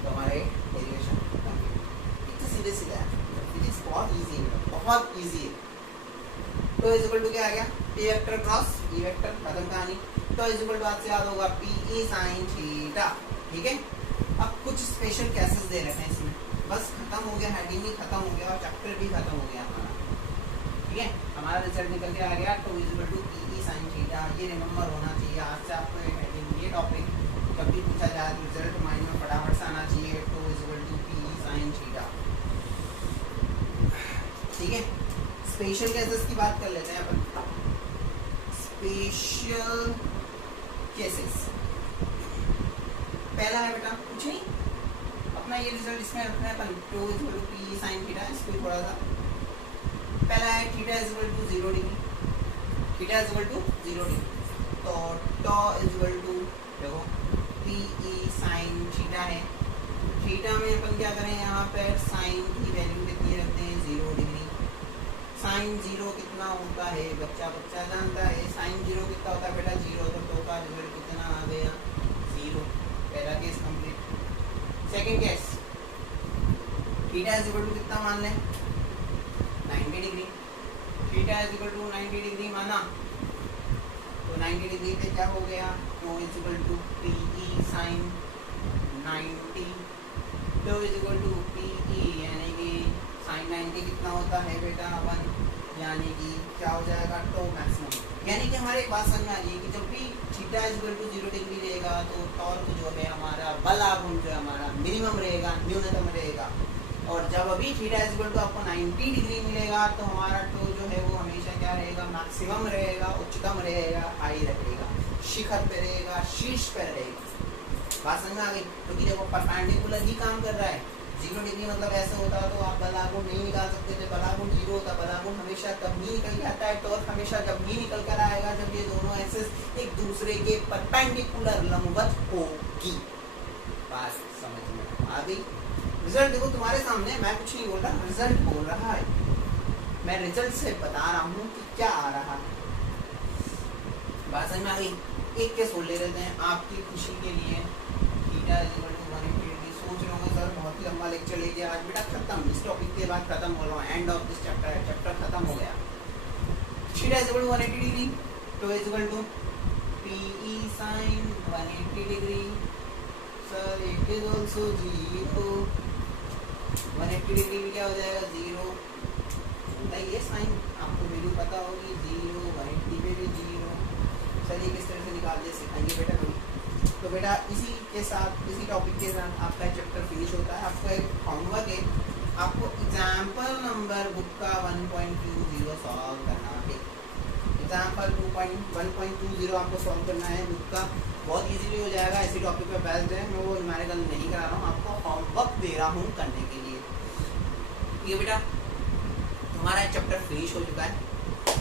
तो हमारे डेरिवेशन इतना सीधे सीधा है, फिजिक्स बहुत ईजी है, बहुत ईजी है। तो इज इक्वल टू क्या आ गया, P vector cross E vector, खत्म कहानी। तो इज इक्वल टू आपसे याद होगा पी ई साइन थीटा, ठीक है। अब कुछ स्पेशल केसेस दे रखे हैं इसमें, बस खत्म हो गया, हेडिंग भी खत्म हो गया और चैप्टर भी खत्म हो गया हमारा, ठीक है, हमारा रिजल्ट निकल के आ गया tau equal to P sine theta. ये रिमेंबर होना चाहिए आज से आपको ये टॉपिक जब भी पूछा जाए रिजल्ट माइंड में फटाफट से आना चाहिए, tau equal to P sine theta. ठीक है, स्पेशल केसेस की बात कर लेते हैं अपन। स्पेशल केसेस पहला है बेटा कुछ नहीं, अपना ये रिजल्ट इसमें रखना है अपन, two equal to P sine theta. इसको थोड़ा सा पहला है theta is equal to 0 degree, theta is equal to 0 degree, तो टॉ इज इक्वल टू देखो पी ई साइन थीटा है। थीटा में अपन क्या करें, यहाँ पे साइन की वैल्यू कितनी रखते हैं 0 डिग्री। साइन 0 कितना होता है बच्चा जानता है, साइन 0 कितना होता है बेटा 0, तो टॉ का रिजल्ट कितना आ गया 0। पहला case complete. Second case theta is equal to कितना मान लें 90 degree. Theta is equal to 90 degree माना, तो 90 डिग्री पे क्या हो गया, tau is equal to P E sine 90, tau is equal to P E यानी कि साइन 90 कितना होता है बेटा 1, यानी कि क्या हो जाएगा टो मैक्सिमम। यानी कि हमारे एक बात समझ में आ रही है कि जब भी theta is equal to 0 degree रहेगा तो टॉर्क जो है हमारा बल आघूर्ण जो है हमारा मिनिमम रहेगा, न्यूनतम रहेगा। और जब अभी थीटा इज इक्वल टू आपको 90 डिग्री मिलेगा तो हमारा टो जो है वो हमेशा क्या रहेगा, मैक्सिमम रहेगा, उच्चतम रहेगा, हाई रहेगा, शिखर पे रहेगा, शीर्ष पे रहेगा। बात समझ में आ गई, क्योंकि देखो परपेंडिकुलर ही काम कर रहा है। 0 डिग्री मतलब ऐसे होता तो आप बल आघूर्ण नहीं निकाल सकते थे, बल आघूर्ण 0 होता, बल आघूर्ण हमेशा तब ही निकल के आता है, टॉर्क हमेशा जब ही निकल कर आएगा जब ये दोनों एक्सिस एक दूसरे के परपेंडिकुलर लंबवत होगी। बात समझ में आ गई। रिजल्ट देखो तुम्हारे सामने, मैं कुछ नहीं बोल रहा, रिजल्ट बोल रहा है, मैं रिजल्ट से बता रहा हूँ कि क्या आ रहा है। बात समझ में आ गई। एक केस बोल ले रहते हैं आपकी खुशी के लिए, theta is equal to 180 degree. सोच रहे होंगे सर बहुत ही लंबा लेक्चर ले लिया आज, बेटा खत्म, इस टॉपिक के बाद खत्म हो रहा हूँ, एंड ऑफ दिस चैप्टर है, चैप्टर खत्म हो गया। Theta is equal to 180 degree, tau is equal to P E sine 180 degree, sir it is also 0। 180 degree भी क्या हो जाएगा 0, ये साइन आपको वैल्यू पता होगी 0, 180 पे भी 0। चलिए किस तरह से निकाल दे सिखाएंगे बेटा कभी। तो बेटा इसी के साथ, इसी टॉपिक के साथ आपका चैप्टर फिनिश होता है। आपका एक होमवर्क है, आपको एग्जाम्पल नंबर बुक का 1.20 सॉल्व करना है। एग्जाम्पल 1.20 आपको सॉल्व करना है बुक का, बहुत इजीली हो जाएगा। इसी टॉपिक पे बेस्ड है, मैं वो न्यूमेरिकल नहीं करा रहा हूँ, आपको होमवर्क दे रहा हूँ करने के लिए। ठीक है बेटा, हमारा चैप्टर फिनिश हो चुका है।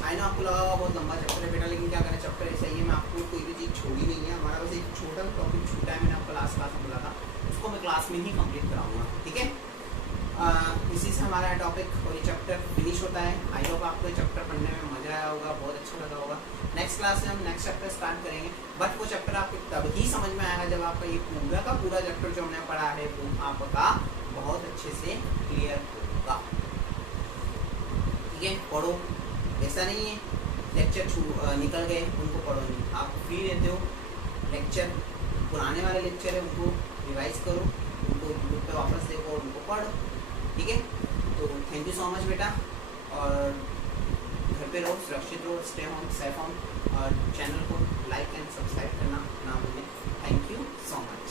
आई नो आपको लगा बहुत लंबा चैप्टर है बेटा, लेकिन क्या करें चैप्टर ऐसा ही है, मैं आपको कोई भी चीज़ छोड़ी नहीं है। हमारा बस एक छोटा टॉपिक छूटा है, मैंने आपको लास्ट क्लास में बोला था, उसको मैं क्लास में ही कंप्लीट कराऊंगा। ठीक है, इसी से हमारा टॉपिक और ये चैप्टर फिनिश होता है। आई होप आपको ये चैप्टर पढ़ने में मजा आया होगा, बहुत अच्छा लगा होगा। नेक्स्ट क्लास में हम नेक्स्ट चैप्टर स्टार्ट करेंगे, बट वो चैप्टर आपको तब ही समझ में आएगा जब आपका ये पूरा का पूरा चैप्टर जो हमने पढ़ा है वो आपका बहुत अच्छे से क्लियर होगा। ठीक है, पढ़ो, ऐसा नहीं है लेक्चर निकल गए उनको पढ़ो नहीं, आप फ्री रहते हो, लेक्चर पुराने वाले लेक्चर है उनको रिवाइज करो, उनको यूट्यूब पे वापस देखो, उनको पढ़ो। ठीक है, तो थैंक यू सो मच बेटा, और घर पे रहो, सुरक्षित रहो, स्टे होम, सेफ होम, और चैनल को लाइक एंड सब्सक्राइब करना ना भूलें। Thank you so much.